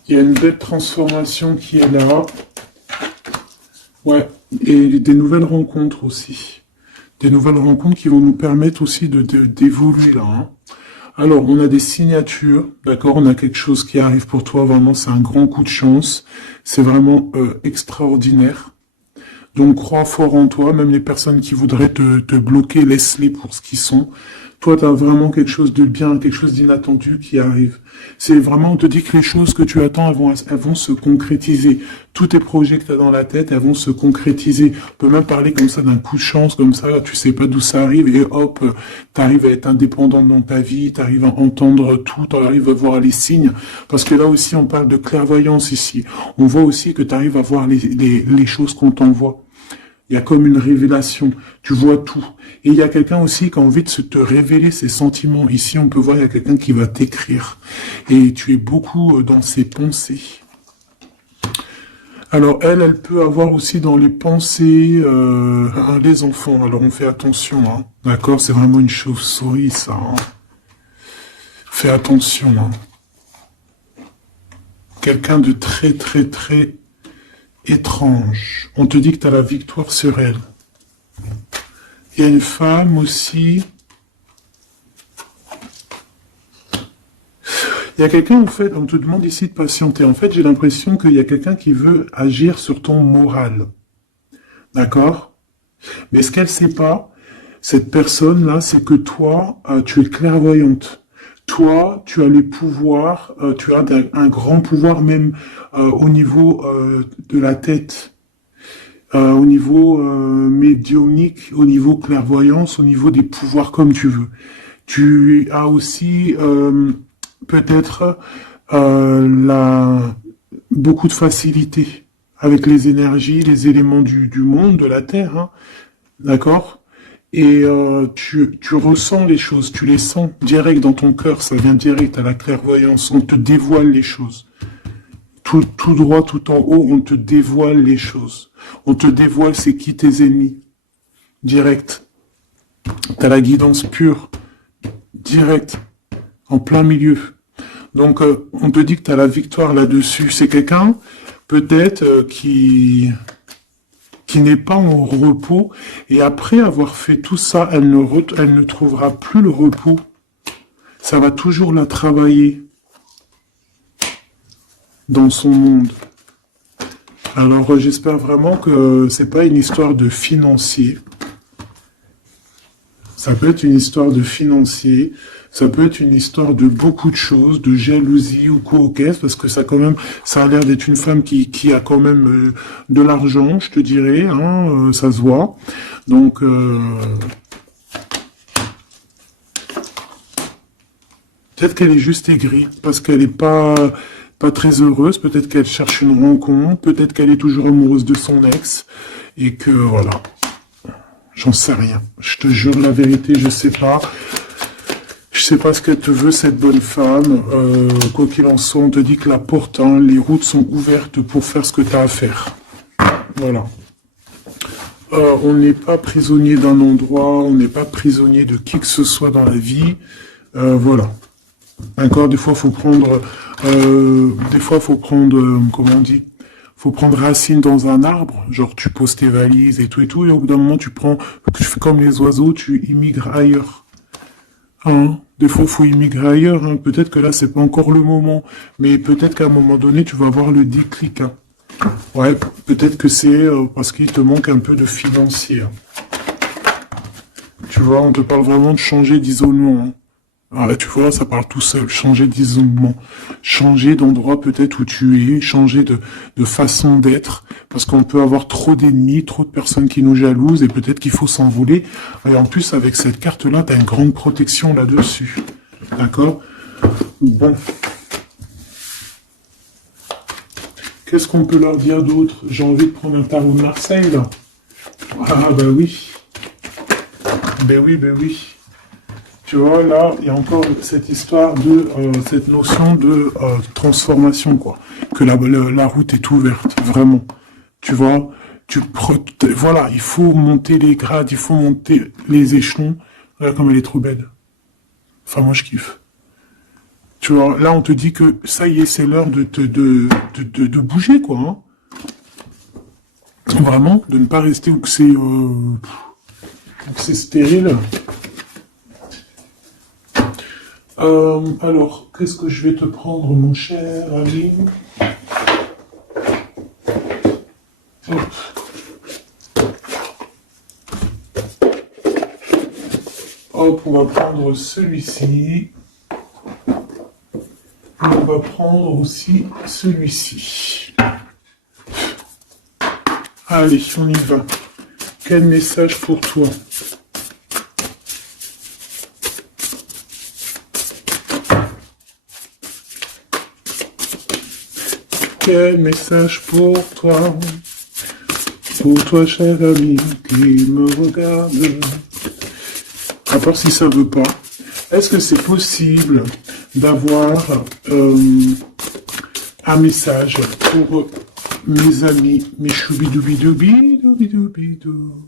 Il y a une belle transformation qui est là. Ouais, et des nouvelles rencontres aussi. Des nouvelles rencontres qui vont nous permettre aussi d'évoluer là, hein. Alors, on a des signatures, d'accord? On a quelque chose qui arrive pour toi, vraiment, c'est un grand coup de chance. C'est vraiment extraordinaire. Donc, crois fort en toi, même les personnes qui voudraient te bloquer, laisse-les pour ce qu'ils sont. Toi, tu as vraiment quelque chose de bien, quelque chose d'inattendu qui arrive. C'est vraiment, on te dit que les choses que tu attends, elles vont se concrétiser. Tous tes projets que tu as dans la tête, elles vont se concrétiser. On peut même parler comme ça d'un coup de chance, comme ça, tu sais pas d'où ça arrive, et hop, tu arrives à être indépendant dans ta vie, tu arrives à entendre tout, tu arrives à voir les signes. Parce que là aussi, on parle de clairvoyance ici. On voit aussi que tu arrives à voir les choses qu'on t'envoie. Il y a comme une révélation. Tu vois tout. Et il y a quelqu'un aussi qui a envie de te révéler ses sentiments. Ici, on peut voir, il y a quelqu'un qui va t'écrire. Et tu es beaucoup dans ses pensées. Alors, elle peut avoir aussi dans les pensées les enfants. Alors, on fait attention, hein. D'accord? C'est vraiment une chauve-souris, ça, hein. Fais attention, hein. Quelqu'un de très, très, très étrange. On te dit que tu as la victoire sur elle. Il y a une femme aussi. Il y a quelqu'un, en fait, on te demande ici de patienter. En fait, j'ai l'impression qu'il y a quelqu'un qui veut agir sur ton moral. D'accord? Mais ce qu'elle sait pas, cette personne-là, c'est que toi, tu es clairvoyante. Toi, tu as les pouvoirs, tu as un grand pouvoir même au niveau de la tête, au niveau médiumnique, au niveau clairvoyance, au niveau des pouvoirs comme tu veux. Tu as aussi peut-être beaucoup de facilité avec les énergies, les éléments du monde, de la Terre, hein, d'accord? Et tu ressens les choses, tu les sens direct dans ton cœur, ça vient direct à la clairvoyance, on te dévoile les choses. Tout droit, tout en haut, on te dévoile les choses. On te dévoile c'est qui tes ennemis. Direct. T'as la guidance pure. Direct. En plein milieu. Donc, on te dit que t'as la victoire là-dessus. C'est quelqu'un, peut-être, qui n'est pas en repos. Et après avoir fait tout ça, elle ne trouvera plus le repos. Ça va toujours la travailler dans son monde. Alors j'espère vraiment que c'est pas une histoire de financier. Ça peut être une histoire de financier, ça peut être une histoire de beaucoup de choses, de jalousie ou quoi au caisse, parce que ça quand même, ça a l'air d'être une femme qui a quand même de l'argent, je te dirais, hein, ça se voit. Donc peut-être qu'elle est juste aigrie, parce qu'elle n'est pas très heureuse, peut-être qu'elle cherche une rencontre, peut-être qu'elle est toujours amoureuse de son ex, et que voilà, j'en sais rien. Je te jure la vérité, je sais pas. Je sais pas ce qu'elle te veut, cette bonne femme. Quoi qu'il en soit, on te dit que la porte, hein, les routes sont ouvertes pour faire ce que tu as à faire. Voilà. On n'est pas prisonnier d'un endroit, on n'est pas prisonnier de qui que ce soit dans la vie. Voilà. D'accord, des fois, faut prendre, comment on dit, faut prendre racine dans un arbre, genre tu poses tes valises et tout, et au bout d'un moment, tu fais comme les oiseaux, tu immigres ailleurs. Hein, des fois, faut immigrer ailleurs, hein. Peut-être que là, c'est pas encore le moment, mais peut-être qu'à un moment donné, tu vas avoir le déclic, hein. Ouais, peut-être que c'est parce qu'il te manque un peu de financier. Tu vois, on te parle vraiment de changer d'isolement. Hein. Ah, tu vois, ça parle tout seul. Changer d'isolement. Changer d'endroit peut-être où tu es. Changer de façon d'être. Parce qu'on peut avoir trop d'ennemis, trop de personnes qui nous jalousent et peut-être qu'il faut s'envoler. Et en plus, avec cette carte-là, tu as une grande protection là-dessus. D'accord? Bon. Qu'est-ce qu'on peut leur dire d'autre? J'ai envie de prendre un tarot de Marseille, là. Ah, bah oui. Ben oui, ben oui. Tu vois, là, il y a encore cette histoire de, cette notion de transformation, quoi. Que la route est ouverte, vraiment. Tu vois, voilà, il faut monter les grades, il faut monter les échelons. Regarde comme elle est trop belle. Enfin, moi, je kiffe. Tu vois, là, on te dit que ça y est, c'est l'heure de bouger, quoi. Hein. Vraiment, de ne pas rester où que c'est stérile. Alors, qu'est-ce que je vais te prendre, mon cher ami? Hop. Hop, on va prendre celui-ci. On va prendre aussi celui-ci. Allez, on y va. Quel message pour toi? Quel message pour toi, cher ami qui me regarde. À part si ça veut pas. Est-ce que c'est possible d'avoir un message pour mes amis, mes choubidoubidoubidoubidoubidoubidou.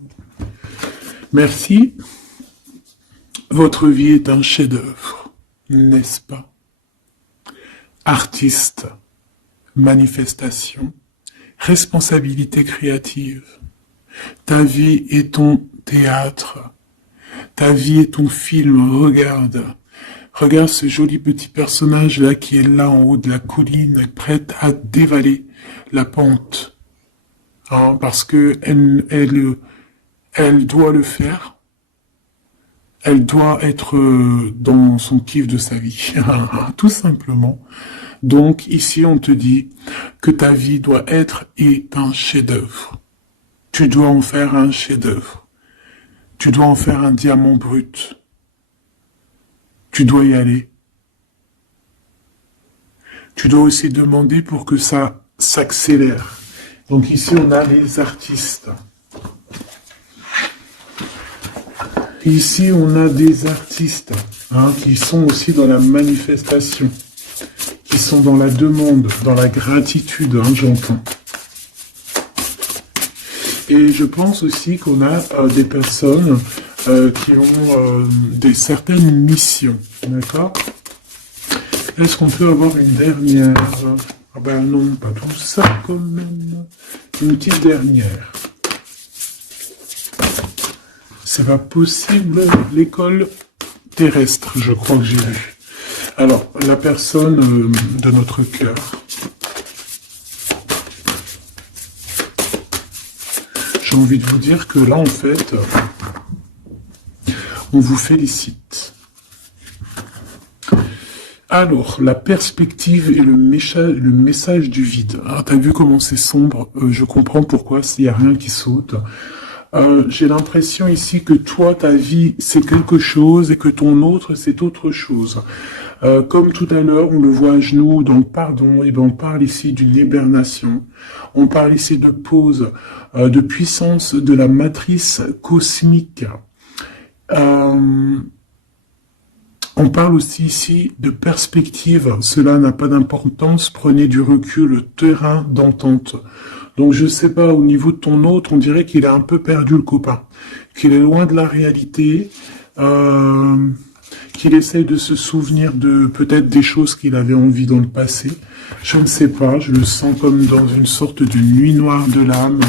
Merci. Votre vie est un chef-d'œuvre, n'est-ce pas? Artiste, manifestation, responsabilité créative. Ta vie est ton théâtre. Ta vie est ton film. Regarde. Regarde ce joli petit personnage-là qui est là en haut de la colline, prête à dévaler la pente. Hein, parce que elle doit le faire. Elle doit être dans son kiff de sa vie. Tout simplement. Donc ici, on te dit que ta vie doit être un chef-d'œuvre. Tu dois en faire un chef-d'œuvre. Tu dois en faire un diamant brut. Tu dois y aller. Tu dois aussi demander pour que ça s'accélère. Donc ici, on a les artistes. Ici, on a des artistes qui sont aussi dans la manifestation, qui sont dans la demande, dans la gratitude, j'entends. Et je pense aussi qu'on a des personnes qui ont certaines missions, d'accord? Est-ce qu'on peut avoir une dernière? Ah ben non, pas tout ça quand même. Une petite dernière. C'est pas possible, l'école terrestre, je crois que j'ai vu. Alors, la personne de notre cœur. J'ai envie de vous dire que là, en fait, on vous félicite. Alors, la perspective et le message du vide. Ah, t'as vu comment c'est sombre? Je comprends pourquoi s'il n'y a rien qui saute. J'ai l'impression ici que toi, ta vie, c'est quelque chose et que ton autre, c'est autre chose. Comme tout à l'heure, on le voit à genoux dans le pardon, et ben on parle ici d'une hibernation. On parle ici de pause, de puissance de la matrice cosmique. On parle aussi ici de perspective. Cela n'a pas d'importance. Prenez du recul, terrain d'entente. Donc je sais pas, au niveau de ton autre, on dirait qu'il a un peu perdu le copain, qu'il est loin de la réalité, qu'il essaye de se souvenir de peut-être des choses qu'il avait envie dans le passé. Je ne sais pas, je le sens comme dans une sorte de nuit noire de l'âme.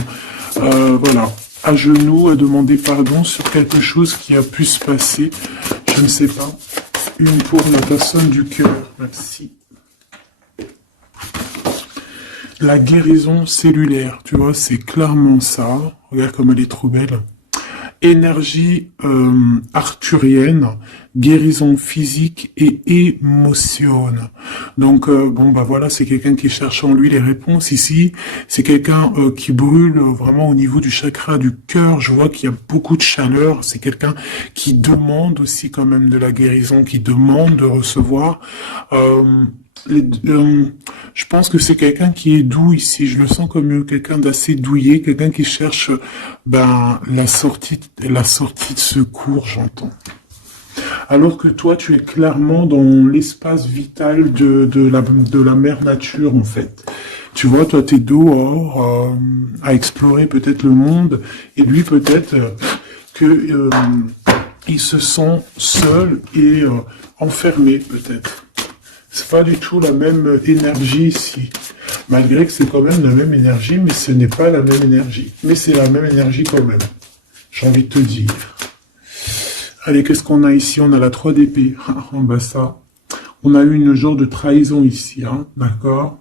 Voilà, à genoux, à demander pardon sur quelque chose qui a pu se passer. Je ne sais pas. Une pour la personne du cœur. Merci. La guérison cellulaire, tu vois, c'est clairement ça. Regarde comme elle est trop belle. Énergie arthurienne, guérison physique et émotion. Donc bon bah voilà, c'est quelqu'un qui cherche en lui les réponses ici. C'est quelqu'un qui brûle vraiment au niveau du chakra du cœur. Je vois qu'il y a beaucoup de chaleur. C'est quelqu'un qui demande aussi quand même de la guérison, qui demande de recevoir. Les- euh, je pense que c'est quelqu'un qui est doux ici. Je le sens comme quelqu'un d'assez douillet, quelqu'un qui cherche ben la sortie de secours, j'entends. Alors que toi, tu es clairement dans l'espace vital de la mère nature, en fait. Tu vois, toi, t'es dehors à explorer peut-être le monde, et lui, peut-être que il se sent seul et enfermé, peut-être. C'est pas du tout la même énergie ici. Malgré que c'est quand même la même énergie, mais ce n'est pas la même énergie. Mais c'est la même énergie quand même. J'ai envie de te dire. Allez, qu'est-ce qu'on a ici? On a la 3 d'épée. En bas ça. On a eu une genre de trahison ici, hein, d'accord?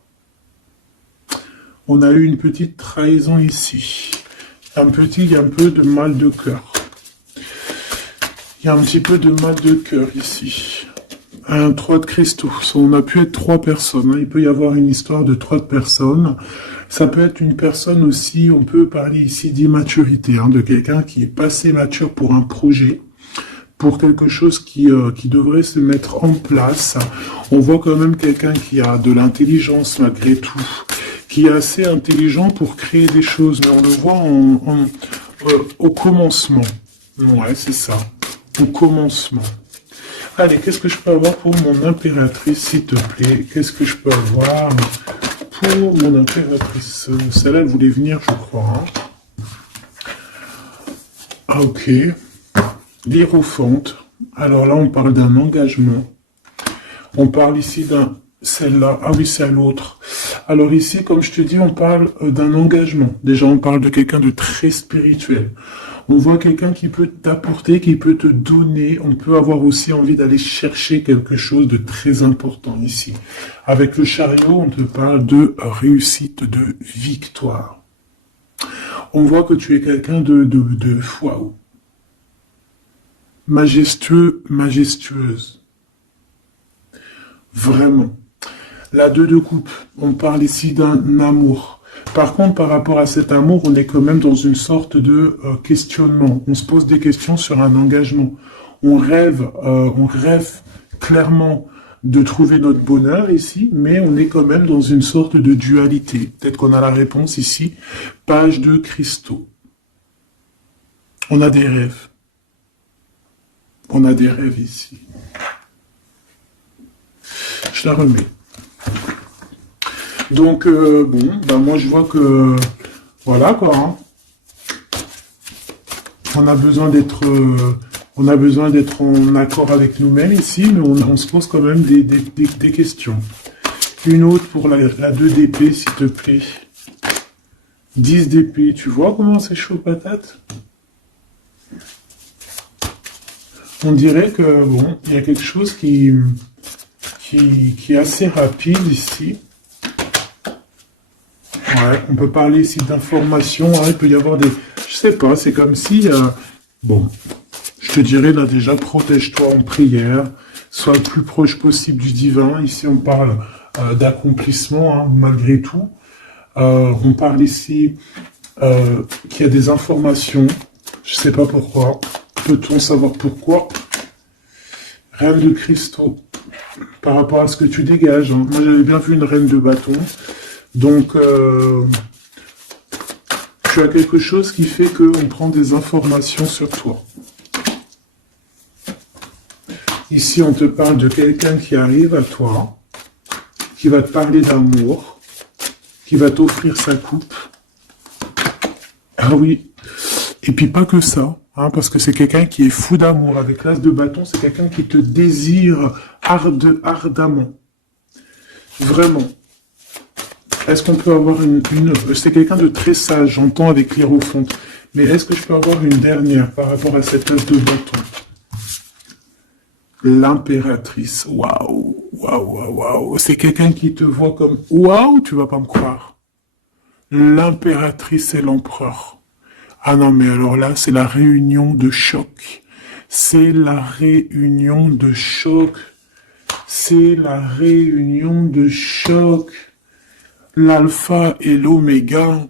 On a eu une petite trahison ici. Il y a un peu de mal de cœur. Il y a un petit peu de mal de cœur ici. Un 3 de cristaux. On a pu être 3 personnes. Hein. Il peut y avoir une histoire de 3 personnes. Ça peut être une personne aussi, on peut parler ici d'immaturité, hein, de quelqu'un qui est pas assez mature pour un projet, pour quelque chose qui devrait se mettre en place. On voit quand même quelqu'un qui a de l'intelligence malgré tout, qui est assez intelligent pour créer des choses, mais on le voit au commencement. Ouais, c'est ça. Au commencement. Allez, qu'est-ce que je peux avoir pour mon impératrice, s'il te plaît? Qu'est-ce que je peux avoir pour mon impératrice? Celle-là, elle voulait venir, je crois. Hein. Ah, ok. L'Hiérophante. Alors là, on parle d'un engagement. On parle ici d'un... Celle-là. Ah oui, c'est à l'autre. Alors ici, comme je te dis, on parle d'un engagement. Déjà, on parle de quelqu'un de très spirituel. On voit quelqu'un qui peut t'apporter, qui peut te donner. On peut avoir aussi envie d'aller chercher quelque chose de très important ici. Avec le chariot, on te parle de réussite, de victoire. On voit que tu es quelqu'un de waouh. Majestueux, majestueuse. Vraiment. La 2 de coupe, on parle ici d'un amour. Par contre, par rapport à cet amour, on est quand même dans une sorte de questionnement. On se pose des questions sur un engagement. On rêve clairement de trouver notre bonheur ici, mais on est quand même dans une sorte de dualité. Peut-être qu'on a la réponse ici. Page de cristaux. On a des rêves. On a des rêves ici. Je la remets. Donc, bon, ben moi je vois que, voilà quoi, hein. On a besoin d'être en accord avec nous-mêmes ici, mais on se pose quand même des questions. Une autre pour la 2 d'épée, s'il te plaît. 10 d'épée, tu vois comment c'est chaud patate? On dirait que, bon, il y a quelque chose qui est assez rapide ici. Ouais, on peut parler ici d'informations, hein, il peut y avoir des... Je sais pas, c'est comme si... bon, je te dirais là déjà, protège-toi en prière, sois le plus proche possible du divin. Ici, on parle d'accomplissement, hein, malgré tout. On parle ici qu'il y a des informations, je sais pas pourquoi. Peut-on savoir pourquoi? Reine de cristaux, par rapport à ce que tu dégages. Hein. Moi, j'avais bien vu une reine de bâton. Donc, tu as quelque chose qui fait qu'on prend des informations sur toi. Ici, on te parle de quelqu'un qui arrive à toi, qui va te parler d'amour, qui va t'offrir sa coupe. Ah oui. Et puis pas que ça, hein, parce que c'est quelqu'un qui est fou d'amour. Avec l'as de bâton, c'est quelqu'un qui te désire ardemment. Vraiment. Est-ce qu'on peut avoir une... C'est quelqu'un de très sage, j'entends avec l'Hiérophante. Mais est-ce que je peux avoir une dernière par rapport à cette as de bâton? L'impératrice. Waouh, waouh, waouh, waouh. C'est quelqu'un qui te voit comme... Waouh, tu vas pas me croire. l'impératrice et l'empereur. Ah non, mais alors là, c'est la réunion de choc. C'est la réunion de choc. C'est la réunion de choc. L'alpha et l'oméga.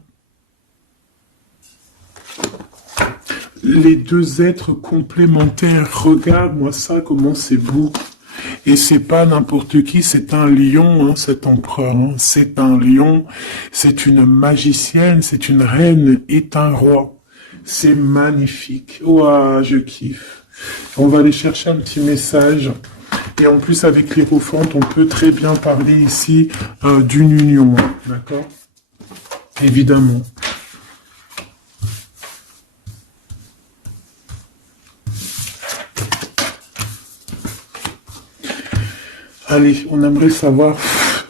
Les deux êtres complémentaires. Regarde-moi ça, comment c'est beau. Et c'est pas n'importe qui, c'est un lion, hein, cet empereur. Hein. C'est un lion, c'est une magicienne, c'est une reine et un roi. C'est magnifique. Ouah, je kiffe. On va aller chercher un petit message. Et en plus, avec l'Hiérophante, on peut très bien parler ici d'une union. Hein, d'accord? Évidemment. Allez, on aimerait savoir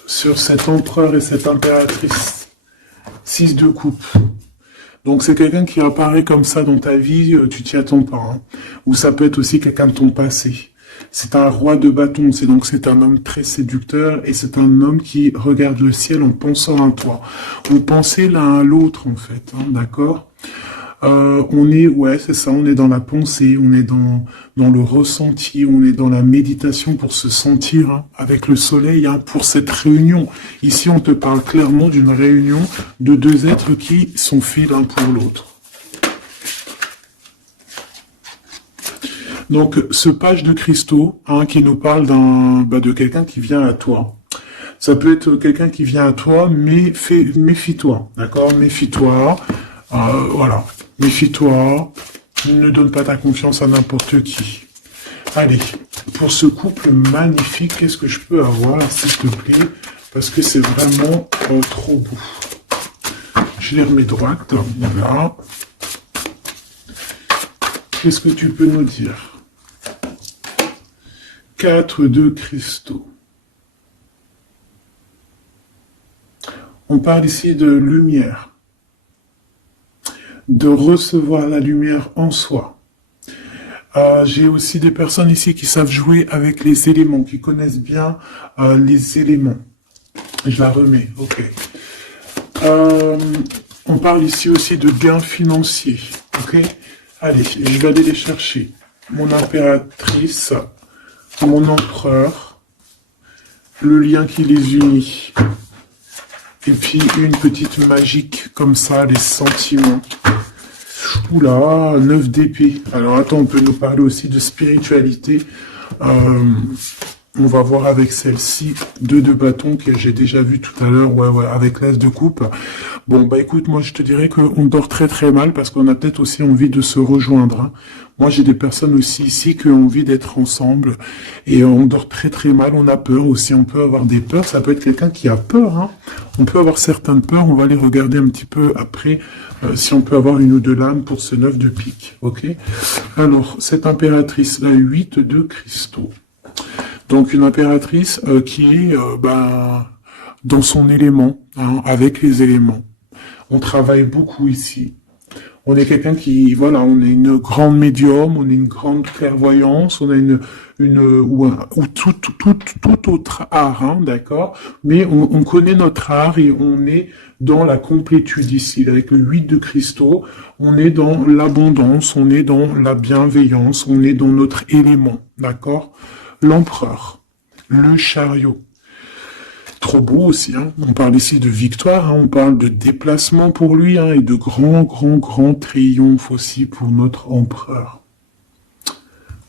sur cet empereur et cette impératrice. 6 de coupe. Donc c'est quelqu'un qui apparaît comme ça dans ta vie, tu t'y attends pas. Hein. Ou ça peut être aussi quelqu'un de ton passé. C'est un roi de bâton, c'est un homme très séducteur et c'est un homme qui regarde le ciel en pensant à toi. On pensait l'un à l'autre en fait, hein, d'accord? On est, ouais, c'est ça, on est dans la pensée, on est dans le ressenti, on est dans la méditation pour se sentir hein, avec le soleil hein, pour cette réunion. Ici, on te parle clairement d'une réunion de deux êtres qui sont faits l'un pour l'autre. Donc, ce page de cristaux hein, qui nous parle de quelqu'un qui vient à toi. Ça peut être quelqu'un qui vient à toi, mais méfie-toi, d'accord? Méfie-toi, voilà. Méfie-toi, ne donne pas ta confiance à n'importe qui. Allez, pour ce couple magnifique, qu'est-ce que je peux avoir, s'il te plaît? Parce que c'est vraiment trop beau. Je les remets droite, voilà. Qu'est-ce que tu peux nous dire? 4 de cristaux. On parle ici de lumière. De recevoir la lumière en soi. J'ai aussi des personnes ici qui savent jouer avec les éléments, qui connaissent bien les éléments. Je la remets, ok. On parle ici aussi de gains financiers, ok. Allez, je vais aller les chercher. Mon impératrice, mon empereur, le lien qui les unit. Et puis une petite magique comme ça, les sentiments. Oula, 9 d'épée. Alors attends, on peut nous parler aussi de spiritualité. On va voir avec celle-ci, 2 de bâton que j'ai déjà vu tout à l'heure, ouais, avec l'as de coupe. Bon, bah écoute, moi je te dirais qu'on dort très très mal parce qu'on a peut-être aussi envie de se rejoindre. Hein. Moi j'ai des personnes aussi ici qui ont envie d'être ensemble et on dort très très mal, on a peur aussi, on peut avoir des peurs, ça peut être quelqu'un qui a peur. Hein. On peut avoir certaines peurs, on va les regarder un petit peu après si on peut avoir une ou deux lames pour ce 9 de pique, ok? Alors, cette impératrice, la 8 de cristaux. Donc une impératrice qui est dans son élément, hein, avec les éléments. On travaille beaucoup ici. On est quelqu'un qui, voilà, on est une grande médium, on est une grande clairvoyance, on a ou tout autre art, hein, d'accord? Mais on connaît notre art et on est dans la complétude ici. Avec le 8 de cristaux, on est dans l'abondance, on est dans la bienveillance, on est dans notre élément, d'accord? L'empereur, le chariot. Trop beau aussi, hein. On parle ici de victoire, hein. On parle de déplacement pour lui, hein, et de grand triomphe aussi pour notre empereur.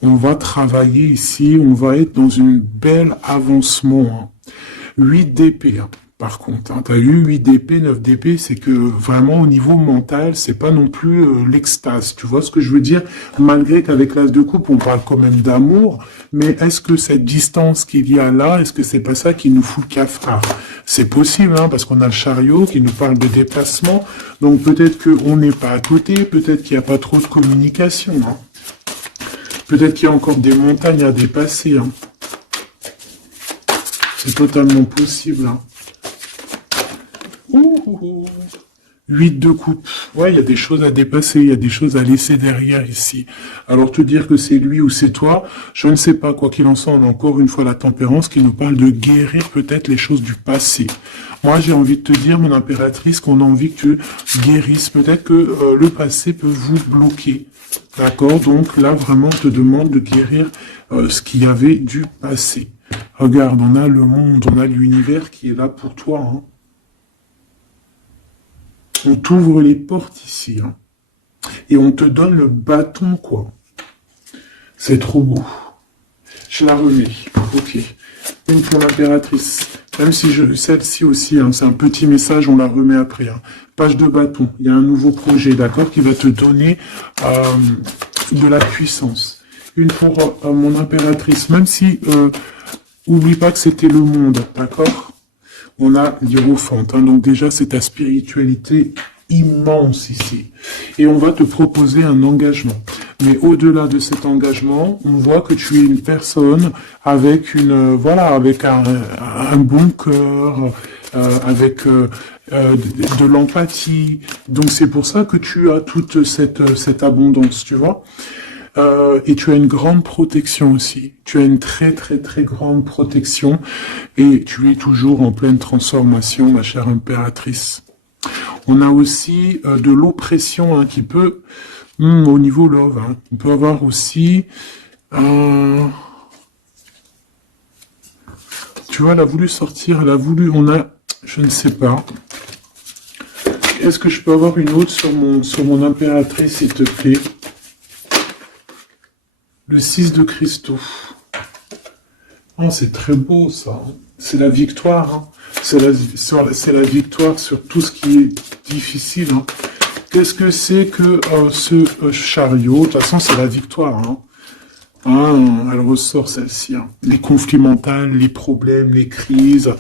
On va travailler ici, on va être dans une belle avancement. Hein. 8 d'épée, hein. Par contre, hein, tu as eu 8 d'épée, 9 d'épée, c'est que vraiment au niveau mental, c'est pas non plus l'extase. Tu vois ce que je veux dire? Malgré qu'avec l'as de coupe, on parle quand même d'amour, mais est-ce que cette distance qu'il y a là, est-ce que c'est pas ça qui nous fout le cafard? C'est possible, hein, parce qu'on a le chariot qui nous parle de déplacement, donc peut-être qu'on n'est pas à côté, peut-être qu'il n'y a pas trop de communication. Hein. Peut-être qu'il y a encore des montagnes à dépasser. Hein. C'est totalement possible. Hein. 8 de coupe. Ouais, il y a des choses à dépasser, il y a des choses à laisser derrière ici. Alors te dire que c'est lui ou c'est toi, je ne sais pas. Quoi qu'il en soit, on a encore une fois la tempérance qui nous parle de guérir peut-être les choses du passé. Moi, j'ai envie de te dire, mon impératrice, qu'on a envie que tu guérisses. Peut-être que le passé peut vous bloquer. D'accord? Donc là, vraiment, on te demande de guérir ce qu'il y avait du passé. Regarde, on a le monde, on a l'univers qui est là pour toi, hein. On t'ouvre les portes ici, hein. Et on te donne le bâton, quoi. C'est trop beau. Je la remets. Ok. Une pour l'impératrice. Même si celle-ci aussi, hein, c'est un petit message, on la remet après. Hein. Page de bâton. Il y a un nouveau projet, d'accord, qui va te donner de la puissance. Une pour mon impératrice. Même si, oublie pas que c'était le monde, d'accord. On a l'Hiérophante, hein, donc déjà c'est ta spiritualité immense ici. Et on va te proposer un engagement. Mais au-delà de cet engagement, on voit que tu es une personne avec avec un bon cœur, avec de l'empathie. Donc c'est pour ça que tu as toute cette abondance, tu vois. Et tu as une grande protection aussi. Tu as une très très très grande protection et tu es toujours en pleine transformation, ma chère impératrice. On a aussi de l'oppression, hein, qui peut, au niveau love, hein, on peut avoir aussi, tu vois, elle a voulu sortir, je ne sais pas. Est-ce que je peux avoir une autre sur mon impératrice, s'il te plaît? Le 6 de cristaux. Oh, c'est très beau, ça. C'est la victoire. Hein. C'est la victoire sur tout ce qui est difficile. Hein. Qu'est-ce que c'est que ce chariot? De toute façon, c'est la victoire. Hein. Ah, elle ressort, celle-ci. Hein. Les conflits mentaux, les problèmes, les crises.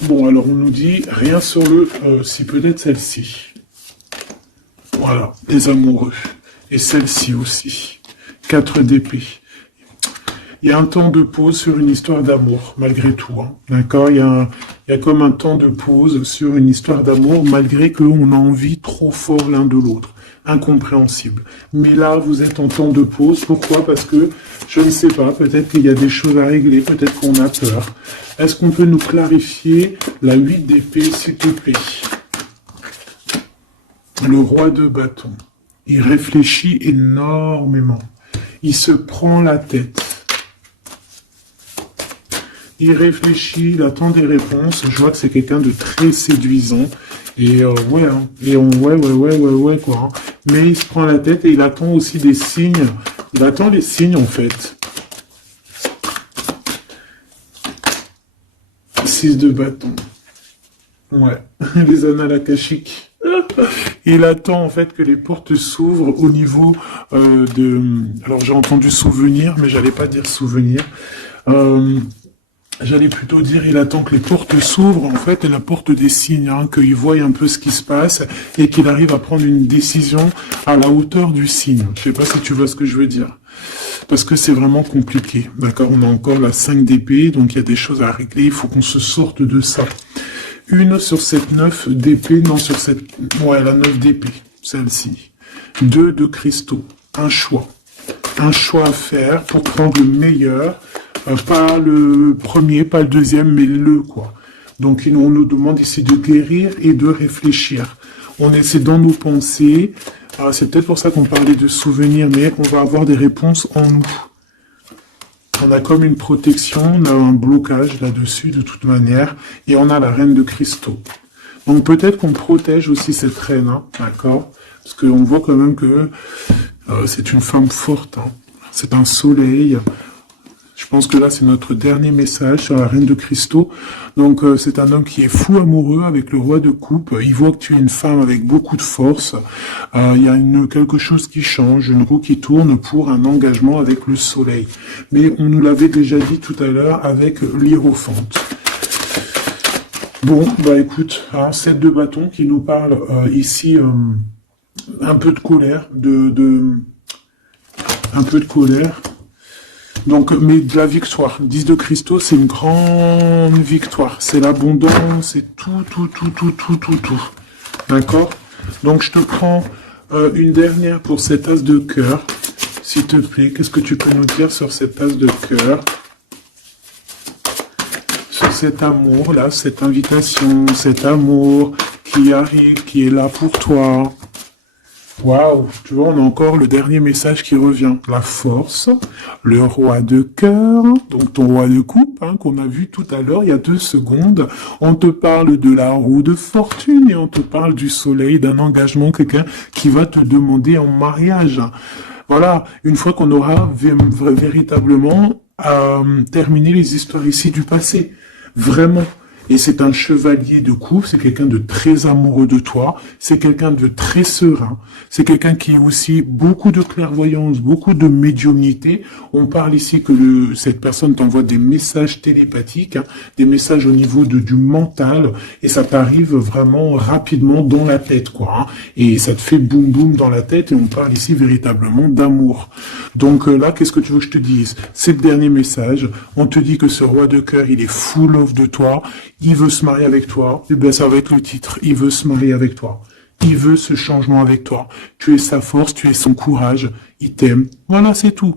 Bon, alors on nous dit rien sur si peut-être celle-ci. Voilà, les amoureux. Et celle-ci aussi. 4 d'épée. Il y a un temps de pause sur une histoire d'amour, malgré tout. Hein. D'accord, il y a comme un temps de pause sur une histoire d'amour, malgré qu'on a envie trop fort l'un de l'autre. Incompréhensible. Mais là, vous êtes en temps de pause. Pourquoi? Parce que, je ne sais pas, peut-être qu'il y a des choses à régler, peut-être qu'on a peur. Est-ce qu'on peut nous clarifier la 8 d'épée, s'il te plaît? Le roi de bâton. Il réfléchit énormément. Il se prend la tête. Il réfléchit, il attend des réponses. Je vois que c'est quelqu'un de très séduisant. Et ouais, hein. Et ouais, quoi. Hein. Mais il se prend la tête et il attend aussi des signes. Il attend les signes, en fait. 6 de bâton. Ouais. Les annales akashiques. Il attend en fait que les portes s'ouvrent au niveau Alors j'ai entendu souvenir, mais j'allais pas dire souvenir. J'allais plutôt dire il attend que les portes s'ouvrent en fait et la porte des signes, hein, qu'il voie un peu ce qui se passe et qu'il arrive à prendre une décision à la hauteur du signe. Je sais pas si tu vois ce que je veux dire. Parce que c'est vraiment compliqué. D'accord, on a encore la 5 d'épée, donc il y a des choses à régler, il faut qu'on se sorte de ça. Une sur cette 9 d'épée, non sur cette... Ouais, la 9 d'épée, celle-ci. 2 de cristaux, un choix. Un choix à faire pour prendre le meilleur, pas le premier, pas le deuxième, mais le quoi. Donc on nous demande ici de guérir et de réfléchir. On essaie dans nos pensées, c'est peut-être pour ça qu'on parlait de souvenirs, mais on va avoir des réponses en nous. On a comme une protection, on a un blocage là-dessus de toute manière, et on a la reine de cristaux. Donc peut-être qu'on protège aussi cette reine, hein, d'accord? Parce qu'on voit quand même que c'est une femme forte, hein. C'est un soleil. Je pense que là, c'est notre dernier message sur la reine de cristaux. Donc, c'est un homme qui est fou amoureux avec le roi de coupe. Il voit que tu es une femme avec beaucoup de force. Il y a quelque chose qui change, une roue qui tourne pour un engagement avec le soleil. Mais on nous l'avait déjà dit tout à l'heure avec l'hiérophante. Bon, bah écoute, 7 de bâton qui nous parle ici un peu de colère, un peu de colère. Donc, mais de la victoire. 10 de cristaux, c'est une grande victoire. C'est l'abondance, c'est tout, tout, tout, tout, tout, tout, tout. D'accord? Donc, je te prends une dernière pour cet as de cœur. S'il te plaît, qu'est-ce que tu peux nous dire sur cet as de cœur? Sur cet amour, là, cette invitation, cet amour qui arrive, qui est là pour toi. Waouh, tu vois, on a encore le dernier message qui revient. La force, le roi de cœur, donc ton roi de coupe, hein, qu'on a vu tout à l'heure, il y a 2 secondes. On te parle de la roue de fortune et on te parle du soleil, d'un engagement, quelqu'un qui va te demander en mariage. Voilà, une fois qu'on aura véritablement terminé les histoires ici du passé. Vraiment. Et c'est un chevalier de coupe, c'est quelqu'un de très amoureux de toi, c'est quelqu'un de très serein, c'est quelqu'un qui a aussi beaucoup de clairvoyance, beaucoup de médiumnité. On parle ici que cette personne t'envoie des messages télépathiques, hein, des messages au niveau du mental, et ça t'arrive vraiment rapidement dans la tête, quoi. Hein, et ça te fait boum boum dans la tête, et on parle ici véritablement d'amour. Donc là, qu'est-ce que tu veux que je te dise? C'est le dernier message. On te dit que ce roi de cœur, il est full of de toi. Il veut se marier avec toi. Et bien, ça va être le titre. Il veut se marier avec toi. Il veut ce changement avec toi. Tu es sa force, tu es son courage. Il t'aime. Voilà, c'est tout.